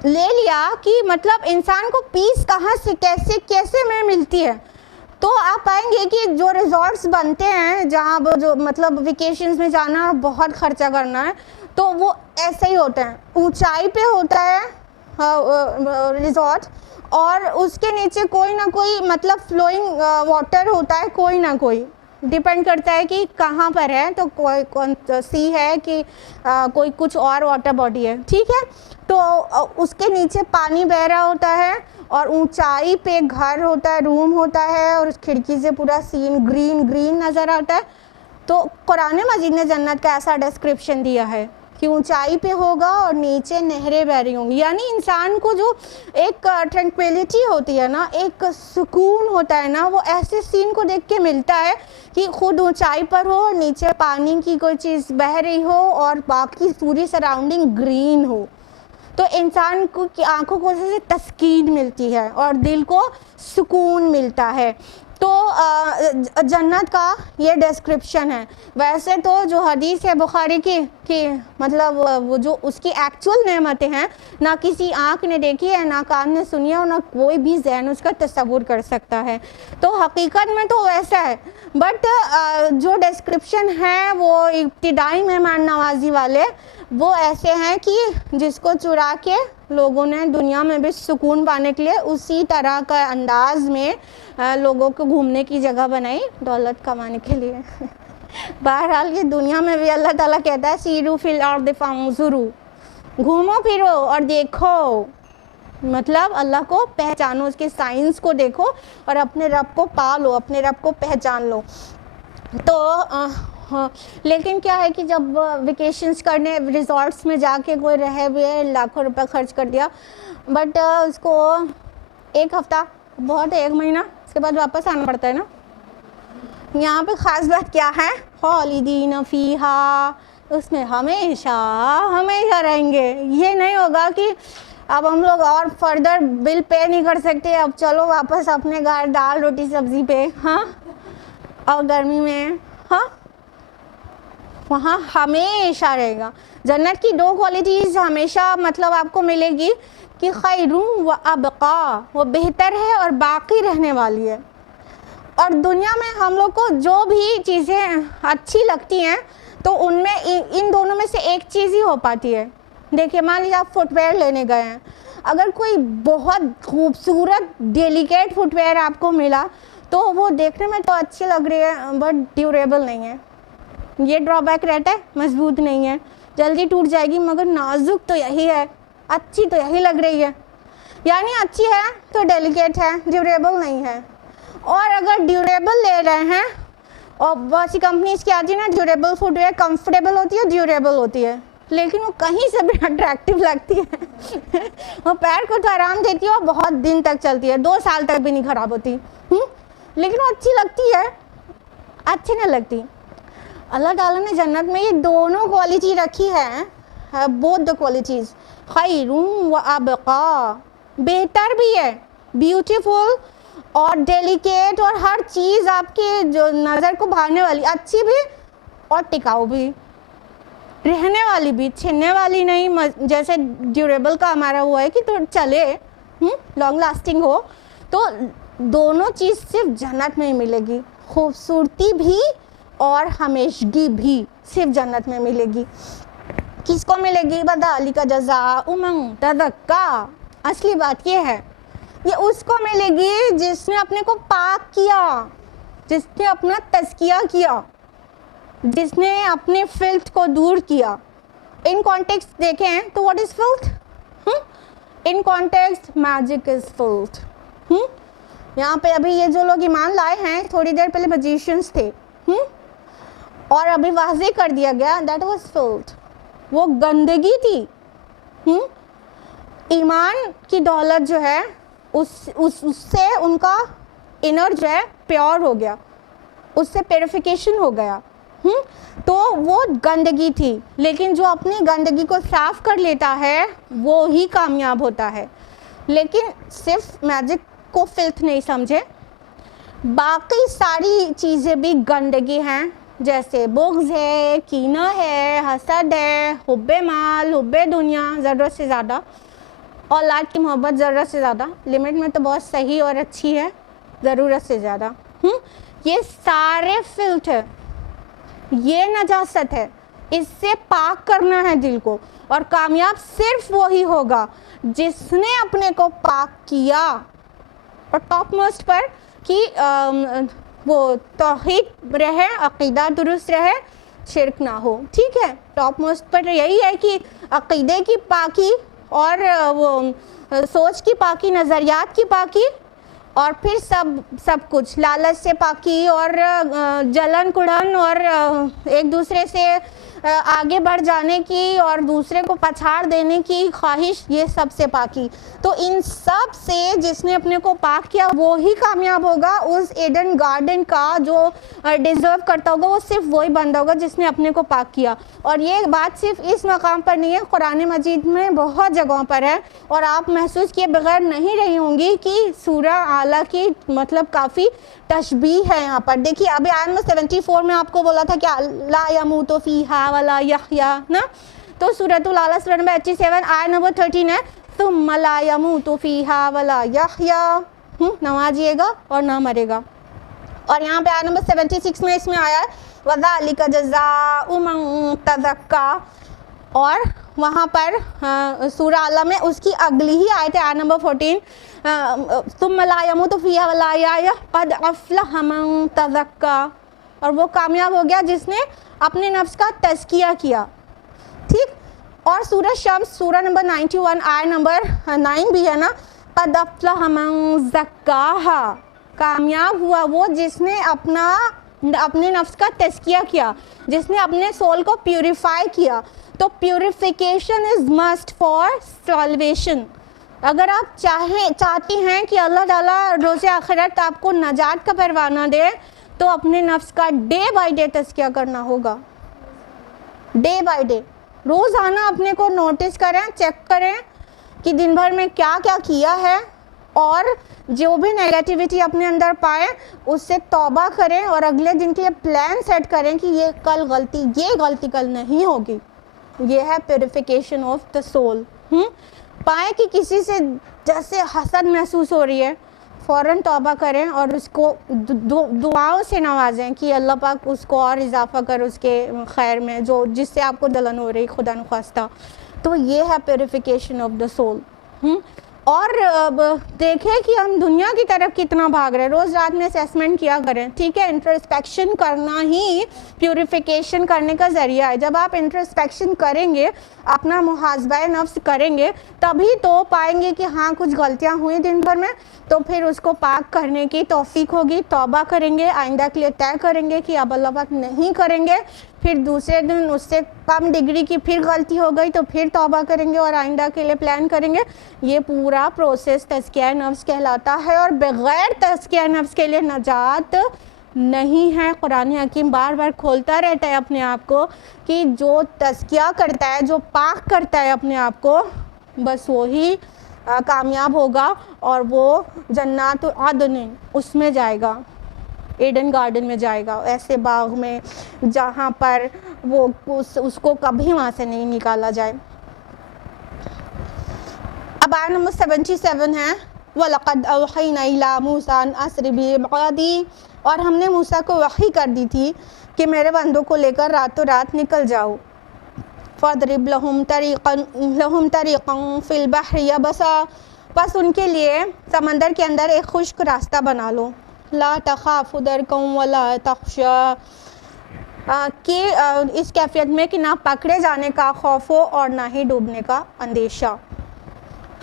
لے لیا کہ مطلب انسان کو پیس کہاں سے کیسے میں ملتی ہے. تو آپ پائیں گے کہ جو ریزورٹس بنتے ہیں جہاں جو مطلب ویکیشنز میں جانا بہت خرچہ کرنا ہے، تو وہ ایسے ہی ہوتے ہیں. اونچائی پہ ہوتا ہے ریزورٹ، اور اس کے نیچے کوئی نہ کوئی مطلب فلوئنگ واٹر ہوتا ہے، کوئی نہ کوئی ڈیپینڈ کرتا ہے کہ کہاں پر ہے. تو کوئی کون سی ہے کہ کوئی کچھ اور واٹر باڈی ہے، ٹھیک ہے. تو اس کے نیچے پانی بہہ رہا ہوتا ہے اور اونچائی پہ گھر ہوتا ہے، روم ہوتا ہے، اور اس کھڑکی سے پورا سین گرین نظر آتا ہے. تو قرآن مجید نے جنت کا ایسا ڈسکرپشن دیا ہے کہ اونچائی پہ ہوگا اور نیچے نہریں بہ رہی ہوں گی. یعنی انسان کو جو ایک ٹرنکویلٹی ہوتی ہے نا، ایک سکون ہوتا ہے نا، وہ ایسے سین کو دیکھ کے ملتا ہے کہ خود اونچائی پر ہو، نیچے پانی کی کوئی چیز بہہ رہی ہو اور باقی پوری سراؤنڈنگ گرین ہو. تو انسان کو کی آنکھوں کو سے تسکین ملتی ہے اور دل کو سکون ملتا ہے. تو جنت کا یہ ڈسکرپشن ہے. ویسے تو جو حدیث ہے بخاری کی کہ مطلب وہ جو اس کی ایکچول نعمتیں ہیں، نہ کسی آنکھ نے دیکھی ہے، نہ کان نے سنی ہے، اور نہ کوئی بھی ذہن اس کا تصور کر سکتا ہے. تو حقیقت میں تو ایسا ہے، بٹ جو ڈسکرپشن ہے وہ ابتدائی مہمان نوازی والے وہ ایسے ہیں کہ جس کو چرا کے لوگوں نے دنیا میں بھی سکون پانے کے لیے اسی طرح کا انداز میں لوگوں کو گھومنے کی جگہ بنائی دولت کمانے کے لیے. بہرحال یہ دنیا میں بھی اللہ تعالیٰ کہتا ہے سیرو فی الارض فانظروا، گھومو پھرو اور دیکھو، مطلب اللہ کو پہچانو، اس کے سائنس کو دیکھو اور اپنے رب کو پالو، اپنے رب کو پہچان لو. تو لیکن کیا ہے کہ جب ویکیشنز کرنے ریزورٹس میں جا کے کوئی رہے ہوئے لاکھوں روپے خرچ کر دیا، بٹ اس کو ایک ہفتہ بہت ہے، ایک مہینہ، اس کے بعد واپس آنا پڑتا ہے نا. یہاں پہ خاص بات کیا ہے؟ خالدین فیہا، اس میں ہمیشہ رہیں گے. یہ نہیں ہوگا کہ اب ہم لوگ اور فردر بل پے نہیں کر سکتے، اب چلو واپس اپنے گھر دال روٹی سبزی پہ، ہاں، اور گرمی میں، ہاں، وہاں ہمیشہ رہے گا. جنت کی دو کوالٹیز ہمیشہ مطلب آپ کو ملے گی کہ خیر و ابقا، وہ بہتر ہے اور باقی رہنے والی ہے. اور دنیا میں ہم لوگ کو جو بھی چیزیں اچھی لگتی ہیں تو ان میں ان دونوں میں سے ایک چیز ہی ہو پاتی ہے. دیکھیے مان لیجیے آپ فٹ ویئر لینے گئے ہیں، اگر کوئی بہت خوبصورت ڈیلیکیٹ فٹ ویئر آپ کو ملا تو وہ دیکھنے میں تو اچھی لگ رہی ہے بٹ ڈیوریبل نہیں ہے. یہ ڈرا بیک رہتا ہے، مضبوط نہیں ہے، جلدی ٹوٹ جائے گی. مگر نازک تو یہی ہے، اچھی تو یہی لگ رہی ہے. یعنی اچھی ہے تو ڈیلیکیٹ ہے، ڈیوریبل نہیں ہے. اور اگر ڈیوریبل لے رہے ہیں، اور بہت سی کمپنیز کی آتی ہے نا ڈیوریبل فٹ ویئر، کمفرٹیبل ہوتی ہے، ڈیوریبل ہوتی ہے، لیکن وہ کہیں سے بھی اٹریکٹیو لگتی ہے. وہ پیر کو تو آرام دیتی ہے اور بہت دن تک چلتی ہے، 2 سال تک بھی نہیں خراب ہوتی، لیکن وہ اچھی لگتی ہے، اچھی نہیں لگتی. اللہ تعالیٰ نے جنت میں یہ دونوں کوالٹی رکھی ہے، بوتھ دا کوالٹیز، خیر و ابقا، بہتر بھی ہے، بیوٹیفل اور ڈیلیکیٹ، اور ہر چیز آپ کے جو نظر کو بھانے والی، اچھی بھی اور ٹکاؤ بھی، رہنے والی بھی، چھننے والی نہیں. جیسے ڈیوریبل کا ہمارا ہوا ہے کہ تو چلے، لانگ لاسٹنگ ہو. تو دونوں چیز صرف جنت میں ہی ملے گی، خوبصورتی بھی اور ہمیشگی بھی صرف جنت میں ملے گی. کس کو ملے گی؟ بذالک جزاء من تزکا. اصلی بات یہ ہے، یہ اس کو ملے گی جس نے اپنے کو پاک کیا، جس نے اپنا تزکیہ کیا، جس نے اپنے فلتھ کو دور کیا. ان کانٹیکسٹ دیکھیں تو what is filth? In context magic is filth. یہاں پہ ابھی یہ جو لوگ ایمان لائے ہیں تھوڑی دیر پہلے میجیشینس تھے، اور ابھی واضح کر دیا گیا دیٹ واز فلتھ، وہ گندگی تھی. ایمان کی دولت جو ہے اس سے ان کا انر جو ہے پیور ہو گیا, اس سے پیوریفیکیشن ہو گیا. تو وہ گندگی تھی, لیکن جو اپنی گندگی کو صاف کر لیتا ہے وہ ہی کامیاب ہوتا ہے. لیکن صرف میجک کو فلتھ نہیں سمجھے, باقی ساری چیزیں بھی گندگی ہیں, جیسے بغض ہے, کینہ ہے, حسد ہے, حب مال, حب دنیا, ضرورت سے زیادہ, اولاد کی محبت ضرورت سے زیادہ, لمٹ میں تو بہت صحیح اور اچھی ہے, ضرورت سے زیادہ, یہ سارے فلتھ ہے, یہ نجاست ہے, اس سے پاک کرنا ہے دل کو. اور کامیاب صرف وہی ہوگا جس نے اپنے کو پاک کیا, اور ٹاپ موسٹ پر کہ وہ توحید رہے, عقیدہ درست رہے, شرک نہ ہو. ٹھیک ہے, ٹاپ موسٹ پر یہی ہے کہ عقیدے کی پاکی اور وہ سوچ کی پاکی, نظریات کی پاکی, اور پھر سب کچھ, لالچ سے پاکی اور جلن کڑن اور ایک دوسرے سے آگے بڑھ جانے کی اور دوسرے کو پچھاڑ دینے کی خواہش, یہ سب سے پاکی. تو ان سب سے جس نے اپنے کو پاک کیا وہی کامیاب ہوگا. اس ایڈن گارڈن کا جو ڈیزرو کرتا ہوگا وہ صرف وہی بندہ ہوگا جس نے اپنے کو پاک کیا. اور یہ بات صرف اس مقام پر نہیں ہے, قرآن مجید میں بہت جگہوں پر ہے, اور آپ محسوس کیے بغیر نہیں رہی ہوں گی کہ سورہ اعلیٰ کی مطلب کافی تشبیہ ہے یہاں پر. دیکھیے ابھی آیت نمبر 74 میں آپ کو بولا تھا کہ لا یموت فیہا ولا یحیا نا, تو سورۃ الاعلیٰ سورہ نمبر 87 آیت نمبر 13 ہے, ثم لا یموت فیہا ولا یحیا, نہ جیے گا اور نہ مرے گا. اور یہاں پہ آیت نمبر 76 میں اس میں آیا ہے وَذَلِكَ جَزَاءُ مَن تَزَكَّىٰ, اور وہاں پر سورہ اعلیٰ میں اس کی اگلی ہی آیت ہے آیت نمبر 14, ثم لا يموت فيها ولا يحيا قد افلح من تزكى, اور وہ کامیاب ہو گیا جس نے اپنے نفس کا تزکیہ کیا. ٹھیک, اور سورہ شمس سورہ نمبر 91 آیت نمبر 9 بھی ہے نا, قد افلح من زکاہا, کامیاب ہوا وہ جس نے اپنے نفس کا تزکیہ کیا, جس نے اپنے سول کو پیوریفائی کیا. تو purification is must for salvation. اگر آپ چاہتی ہیں کہ اللہ تعالیٰ روز آخرت آپ کو نجات کا پروانہ دے, تو اپنے نفس کا ڈے بائی ڈے تزکیہ کرنا ہوگا. ڈے بائی ڈے روزانہ اپنے کو نوٹس کریں, چیک کریں کہ دن بھر میں کیا کیا کیا ہے, اور جو بھی نیگیٹیوٹی اپنے اندر پائیں اس سے توبہ کریں, اور اگلے دن کے لیے پلان سیٹ کریں کہ یہ غلطی کل نہیں ہوگی. یہ ہے پیوریفیکیشن آف دا سول. پائیں کہ کسی سے جیسے حسد محسوس ہو رہی ہے, فوراً توبہ کریں اور اس کو دعاؤں سے نوازیں کہ اللہ پاک اس کو اور اضافہ کر اس کے خیر میں, جس سے آپ کو جلن ہو رہی خدا نخواستہ. تو یہ ہے پیوریفیکیشن آف دا سول. اور دیکھیں کہ ہم دنیا کی طرف کتنا بھاگ رہے ہیں, روز رات میں اسیسمنٹ کیا کریں. ٹھیک ہے, انٹرسپیکشن کرنا ہی پیوریفیکیشن کرنے کا ذریعہ ہے. جب آپ انٹرسپیکشن کریں گے, اپنا محاسبہ نفس کریں گے, تبھی تو پائیں گے کہ ہاں کچھ غلطیاں ہوئی دن بھر میں, تو پھر اس کو پاک کرنے کی توفیق ہوگی. توبہ کریں گے, آئندہ کے لیے طے کریں گے کہ اب اللہ پاک نہیں کریں گے. پھر دوسرے دن اس سے کم ڈگری کی پھر غلطی ہو گئی تو پھر توبہ کریں گے اور آئندہ کے لیے پلان کریں گے. یہ پورا پروسیس تزکیہ نفس کہلاتا ہے, اور بغیر تزکیہ نفس کے لیے نجات نہیں ہے. قرآن حکیم بار بار کھولتا رہتا ہے اپنے آپ کو کہ جو تزکیہ کرتا ہے, جو پاک کرتا ہے اپنے آپ کو, بس وہی کامیاب ہوگا, اور وہ جنات عدن اس میں جائے گا, ایڈن گارڈن میں جائے گا, ایسے باغ میں جہاں پر وہ اس کو کبھی وہاں سے نہیں نکالا جائے. اب آیت نمبر 77 ہے وَلَقَدْ أَوْحَيْنَا إِلَىٰ مُوسَىٰ أَنْ أَسْرِ بِعِبَادِي, اور ہم نے موسیٰ کو وحی کر دی تھی کہ میرے بندوں کو لے کر راتوں رات نکل جاؤ. فَاضْرِبْ لَهُمْ طَرِيقًا فِي الْبَحْرِ يَبَسًا, بس ان کے لیے سمندر کے اندر ایک خشک راستہ بنا لو. لا تخاف درکم ولا تخشا, کہ اس کیفیت میں کہ نہ پکڑے جانے کا خوف ہو اور نہ ہی ڈوبنے کا اندیشہ.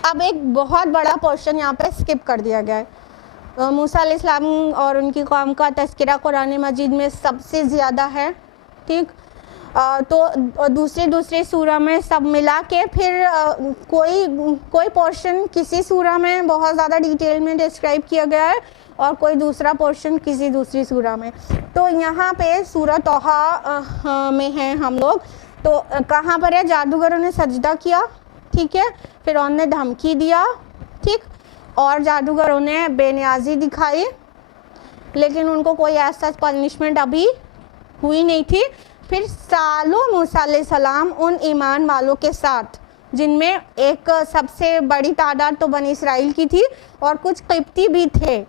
اب ایک بہت بڑا پورشن یہاں پہ سکپ کر دیا گیا ہے. موسیٰ علیہ السلام اور ان کی قوم کا تذکرہ قرآن مجید میں سب سے زیادہ ہے. ٹھیک, تو دوسری سورہ میں سب ملا کے پھر کوئی پورشن کسی سورہ میں بہت زیادہ ڈیٹیل میں ڈسکرائب کیا گیا ہے اور کوئی دوسرا پورشن کسی دوسری سورہ میں. تو یہاں پہ سورہ طٰہٰ میں ہیں ہم لوگ. تو کہاں پر ہے؟ جادوگروں نے سجدہ کیا, ٹھیک ہے, فرعون نے دھمکی دیا, ٹھیک, اور جادوگروں نے بے نیازی دکھائی, لیکن ان کو کوئی ایسا پنشمنٹ ابھی ہوئی نہیں تھی. پھر سالوں موسیٰ علیہ السلام ان ایمان والوں کے ساتھ, جن میں ایک سب سے بڑی تعداد تو بنی اسرائیل کی تھی اور کچھ قبطی بھی تھے,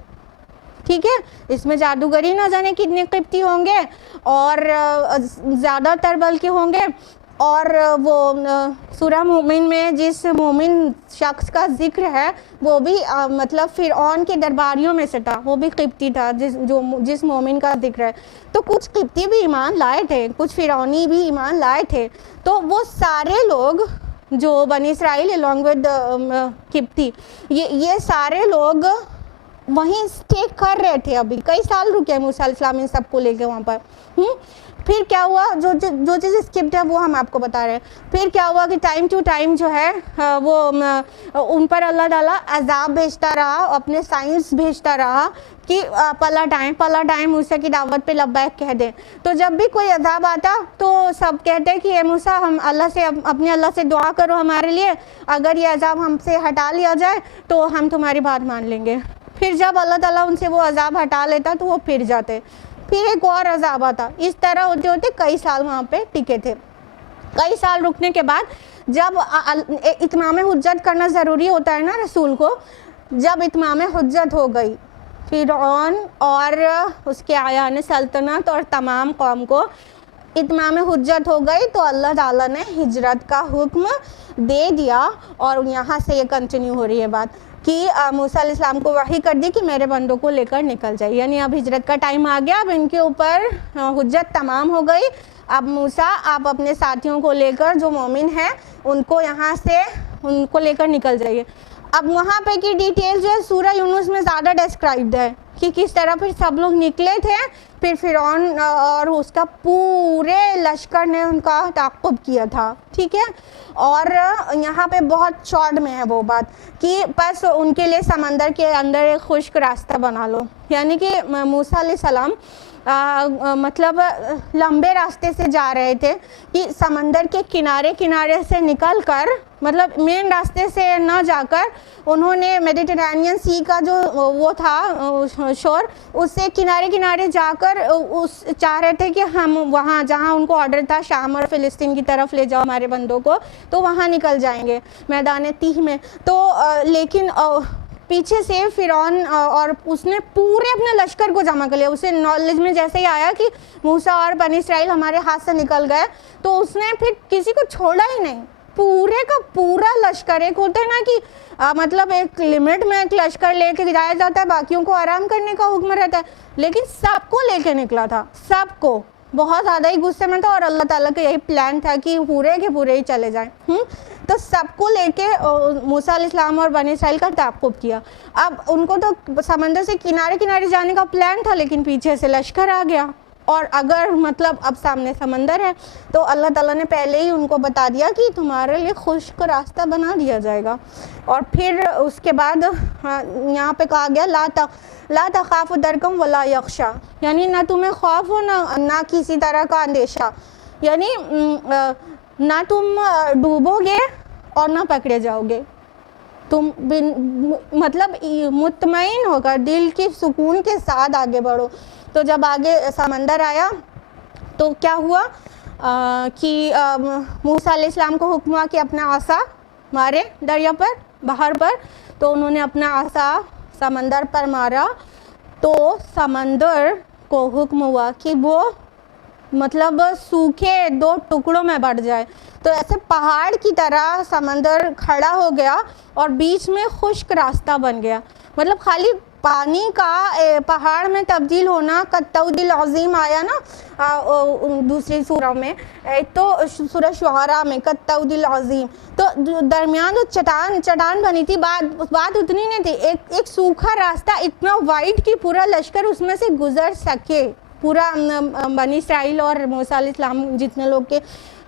ٹھیک ہے, اس میں جادوگری نہ جانے کتنے قبطی ہوں گے اور زیادہ تر بلکہ ہوں گے. اور وہ سورہ مومن میں جس مومن شخص کا ذکر ہے وہ بھی مطلب فرعون کے درباریوں میں سے تھا, وہ بھی قبطی تھا جس مومن کا ذکر ہے. تو کچھ قبطی بھی ایمان لائے تھے, کچھ فرعونی بھی ایمان لائے تھے. تو وہ سارے لوگ جو بنی اسرائیل along with قبطی, یہ سارے لوگ وہیں اسٹے کر رہے تھے. ابھی کئی سال رکے موسیٰ علیہ السلام ان سب کو لے کے وہاں پر. پھر کیا ہوا, جو چیز اسکپٹ ہے وہ ہم آپ کو بتا رہے ہیں. پھر کیا ہوا کہ ٹائم ٹو ٹائم جو ہے وہ ان پر اللہ تعالیٰ عذاب بھیجتا رہا, اپنے سائنس بھیجتا رہا کہ پلٹ آئیں موسیٰ کی دعوت پہ لبیک کہہ دیں. تو جب بھی کوئی عذاب آتا تو سب کہتے کہ اے موسیٰ ہم اپنے اللہ سے دعا کرو ہمارے لیے, اگر یہ عذاب ہم سے ہٹا لیا جائے تو ہم تمہاری بات مان لیں گے. پھر جب اللہ تعالیٰ ان سے وہ عذاب ہٹا لیتا تو وہ پھر جاتے, پھر ایک اور عذاب آتا. اس طرح ہوتے ہوتے کئی سال وہاں پہ ٹکے تھے. کئی سال رکنے کے بعد جب اتمام حجت کرنا ضروری ہوتا ہے نا رسول کو, جب اتمام حجت ہو گئی, فرعون اور اس کے اعیان سلطنت اور تمام قوم کو اتمام حجت ہو گئی, تو اللہ تعالیٰ نے ہجرت کا حکم دے دیا. اور یہاں سے یہ کنٹینیو ہو رہی ہے بات کہ موسیٰ علیہ السلام کو وحی کر دی کہ میرے بندوں کو لے کر نکل جائے, یعنی اب ہجرت کا ٹائم آ گیا, اب ان کے اوپر حجت تمام ہو گئی. اب موسیٰ آپ اپنے ساتھیوں کو لے کر جو مومن ہیں ان کو یہاں سے ان کو لے کر نکل جائیے. اب وہاں پہ کی ڈیٹیل جو ہے سورہ یونس میں زیادہ ڈسکرائبڈ ہے کہ کس طرح پھر سب لوگ نکلے تھے. پھر فرعون اور اس کا پورے لشکر نے ان کا تعاقب کیا تھا, ٹھیک ہے. اور یہاں پہ بہت شارٹ میں ہے وہ بات کہ بس ان کے لیے سمندر کے اندر ایک خشک راستہ بنا لو, یعنی کہ موسیٰ علیہ السلام مطلب لمبے راستے سے جا رہے تھے کہ سمندر کے کنارے سے نکل کر, مطلب مین راستے سے نہ جا کر انہوں نے میڈیٹرینین سی کا جو وہ تھا شور, اس سے کنارے جا کر چاہ رہے تھے کہ ہم وہاں جہاں ان کو آرڈر تھا شام اور فلسطین کی طرف لے جاؤ ہمارے بندوں کو, تو وہاں نکل جائیں گے میدان تیہ میں. تو لیکن پیچھے سے فرعون اور اس نے پورے اپنے لشکر کو جمع کر لیا. اسے نالج میں جیسے ہی آیا کہ موسیٰ اور بنی اسرائیل ہمارے ہاتھ سے نکل گئے, تو اس نے پھر کسی کو چھوڑا ہی نہیں. پورے کا پورا لشکر, ایک ہوتا ہے نا کہ مطلب ایک لمٹ میں ایک لشکر لے کے جایا جاتا ہے, باقیوں کو آرام کرنے کا حکم رہتا ہے, لیکن سب کو لے کے نکلا تھا, سب کو. بہت زیادہ ہی غصے میں تھا اور اللہ تعالیٰ کا یہی پلان تھا کہ پورے کے پورے ہی چلے جائیں. تو سب کو لے کے موسیٰ علیہ السلام اور بنی اسرائیل کا تعاقب کیا. اب ان کو تو سمندر سے کنارے جانے کا پلان تھا, لیکن پیچھے سے لشکر آ گیا. اور اگر مطلب اب سامنے سمندر ہے تو اللہ تعالیٰ نے پہلے ہی ان کو بتا دیا کہ تمہارے لیے خشک راستہ بنا دیا جائے گا. اور پھر اس کے بعد یہاں پہ کہا گیا لا تخاف درکم ولا یخشا, یعنی نہ تمہیں خوف ہو نہ کسی طرح کا اندیشہ, یعنی نہ تم ڈوبو گے اور نہ پکڑے جاؤ گے. تم مطلب مطمئن ہو کر دل کی سکون کے ساتھ آگے بڑھو. تو جب آگے سمندر آیا تو کیا ہوا کہ موسیٰ علیہ السلام کو حکم ہوا کہ اپنا عصا مارے دریا پر, بحر پر. تو انہوں نے اپنا عصا سمندر پر مارا, تو سمندر کو حکم ہوا کہ وہ مطلب سوکھے 2 ٹکڑوں میں بٹ جائے. تو ایسے پہاڑ کی طرح سمندر کھڑا ہو گیا اور بیچ میں خشک راستہ بن گیا. مطلب خالی پانی کا پہاڑ میں تبدیل ہونا, کالطود العظیم آیا نا دوسری سورہ میں, تو سورہ شعراء میں کالطود العظیم. تو درمیان جو چٹان بنی تھی, بات اتنی نہیں تھی, ایک سوکھا راستہ اتنا وائڈ کہ پورا لشکر اس میں سے گزر سکے. پورا بنی اسرائیل اور موسیٰ علیہ السلام جتنے لوگ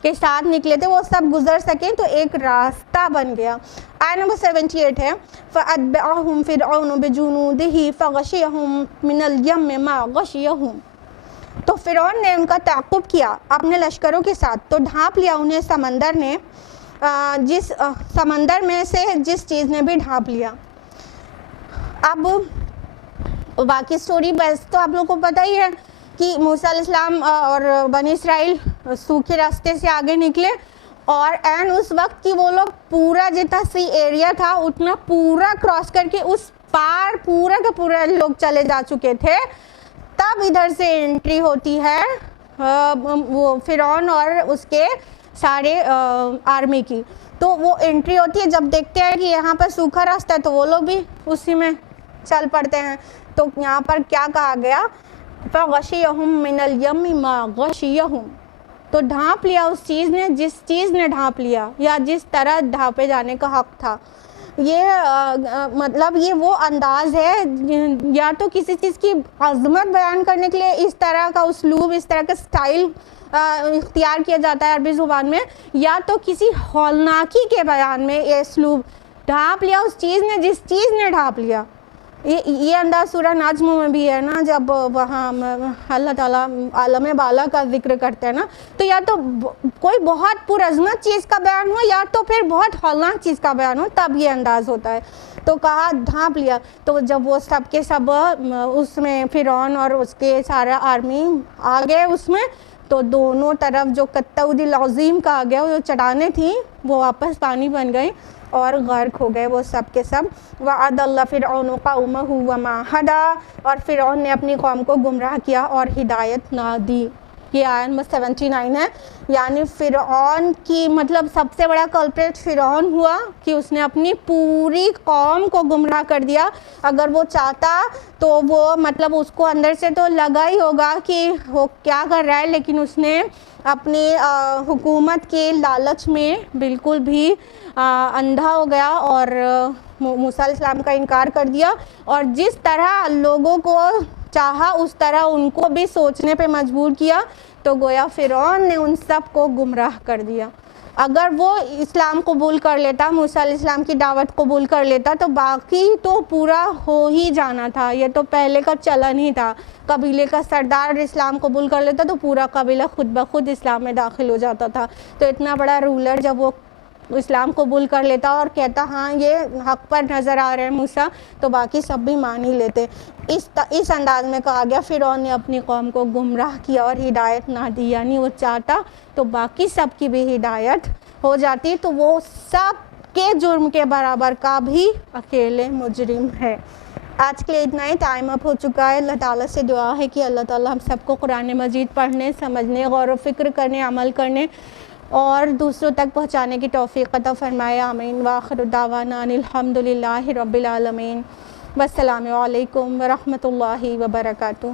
کے ساتھ نکلے تھے وہ سب گزر سکیں تو ایک راستہ بن گیا. آیت نمبر 78 ہے فَأَتْبَعَهُمْ فِرْعَوْنُ بِجُنُودِهِ فَغَشِيَهُمْ مِنَ الْيَمِّ مَا غَشِيَهُمْ. تو فرعون نے ان کا تعاقب کیا اپنے لشکروں کے ساتھ تو ڈھانپ لیا انہیں سمندر نے جس سمندر میں سے جس چیز نے بھی ڈھانپ لیا. اب باقی سٹوری بس تو آپ لوگوں کو پتہ ہی ہے کہ موسیٰ علیہ السلام اور بنی اسرائیل سوکھے راستے سے آگے نکلے اور این اس وقت کی وہ لوگ پورا جتنا سی ایریا تھا اتنا پورا کراس کر کے اس پار پورا کا پورا لوگ چلے جا چکے تھے. تب ادھر سے انٹری ہوتی ہے وہ فرعون اور اس کے سارے آرمی کی. تو وہ انٹری ہوتی ہے جب دیکھتے ہیں کہ یہاں پر سوکھا راستہ ہے تو وہ لوگ بھی اسی میں چل پڑتے ہیں. تو یہاں پر کیا کہا گیا فَغَشِيَهُمْ مِنَ الْيَمِّ مَا غَشِيَهُمْ. تو ڈھانپ لیا اس چیز نے جس چیز نے ڈھانپ لیا یا جس طرح ڈھانپے جانے کا حق تھا. یہ مطلب یہ وہ انداز ہے یا تو کسی چیز کی عظمت بیان کرنے کے لیے اس طرح کا اسلوب اس طرح کا سٹائل اختیار کیا جاتا ہے عربی زبان میں, یا تو کسی ہولناکی کے بیان میں یہ اسلوب ڈھانپ لیا اس چیز نے جس چیز نے ڈھانپ لیا. یہ انداز سورہ نجم میں بھی ہے نا, جب وہاں اللہ تعالیٰ عالم بالا کا ذکر کرتے ہیں نا, تو یا تو کوئی بہت پرعظمت چیز کا بیان ہو یا تو پھر بہت ہولناک چیز کا بیان ہو, تب یہ انداز ہوتا ہے. تو کہا ڈھانپ لیا. تو جب وہ سب کے سب اس میں فرعون اور اس کے سارا آرمی آ گئے اس میں, تو دونوں طرف جو کالطود العظیم کہا گیا جو چٹانیں تھیں وہ واپس پانی بن گئی اور غرق ہو گئے وہ سب کے سب. وَأَضَلَّ فِرْعَوْنُ قَوْمَهُ وَمَا هَدَىٰ. اور فرعون نے اپنی قوم کو گمراہ کیا اور ہدایت نہ دی. یہ آیت نمبر 79 ہے. یعنی فرعون کی مطلب سب سے بڑا کلپریٹ فرعون ہوا کہ اس نے اپنی پوری قوم کو گمراہ کر دیا. اگر وہ چاہتا تو وہ مطلب اس کو اندر سے تو لگا ہی ہوگا کہ وہ کیا کر رہا ہے, لیکن اس نے اپنی حکومت کے لالچ میں بالکل بھی اندھا ہو گیا اور موسیٰ علیہ السلام کا انکار کر دیا, اور جس طرح لوگوں کو چاہا اس طرح ان کو بھی سوچنے پہ مجبور کیا. تو گویا فرعون نے ان سب کو گمراہ کر دیا. اگر وہ اسلام قبول کر لیتا, موسیٰ علیہ السلام کی دعوت قبول کر لیتا, تو باقی تو پورا ہو ہی جانا تھا. یہ تو پہلے کا چلن ہی تھا. قبیلے کا سردار اسلام قبول کر لیتا تو پورا قبیلہ خود بخود اسلام میں داخل ہو جاتا تھا. تو اتنا بڑا رولر جب وہ اسلام قبول کر لیتا اور کہتا ہاں یہ حق پر نظر آ رہے ہیں موسیٰ, تو باقی سب بھی مان ہی لیتے. اس انداز میں کہا گیا فرعون نے اپنی قوم کو گمراہ کیا اور ہدایت نہ دی. یعنی وہ چاہتا تو باقی سب کی بھی ہدایت ہو جاتی, تو وہ سب کے جرم کے برابر کا بھی اکیلے مجرم ہے. آج کے لیے اتنا ہی, ٹائم اپ ہو چکا ہے. اللہ تعالیٰ سے دعا ہے کہ اللہ تعالیٰ ہم سب کو قرآن مجید پڑھنے, سمجھنے, غور و فکر کرنے, عمل کرنے اور دوسروں تک پہنچانے کی توفیق عطا فرمائے. آمین. وآخر دعوانا ان الحمد للہ رب العالمین. والسلام علیکم ورحمۃ اللہ وبرکاتہ.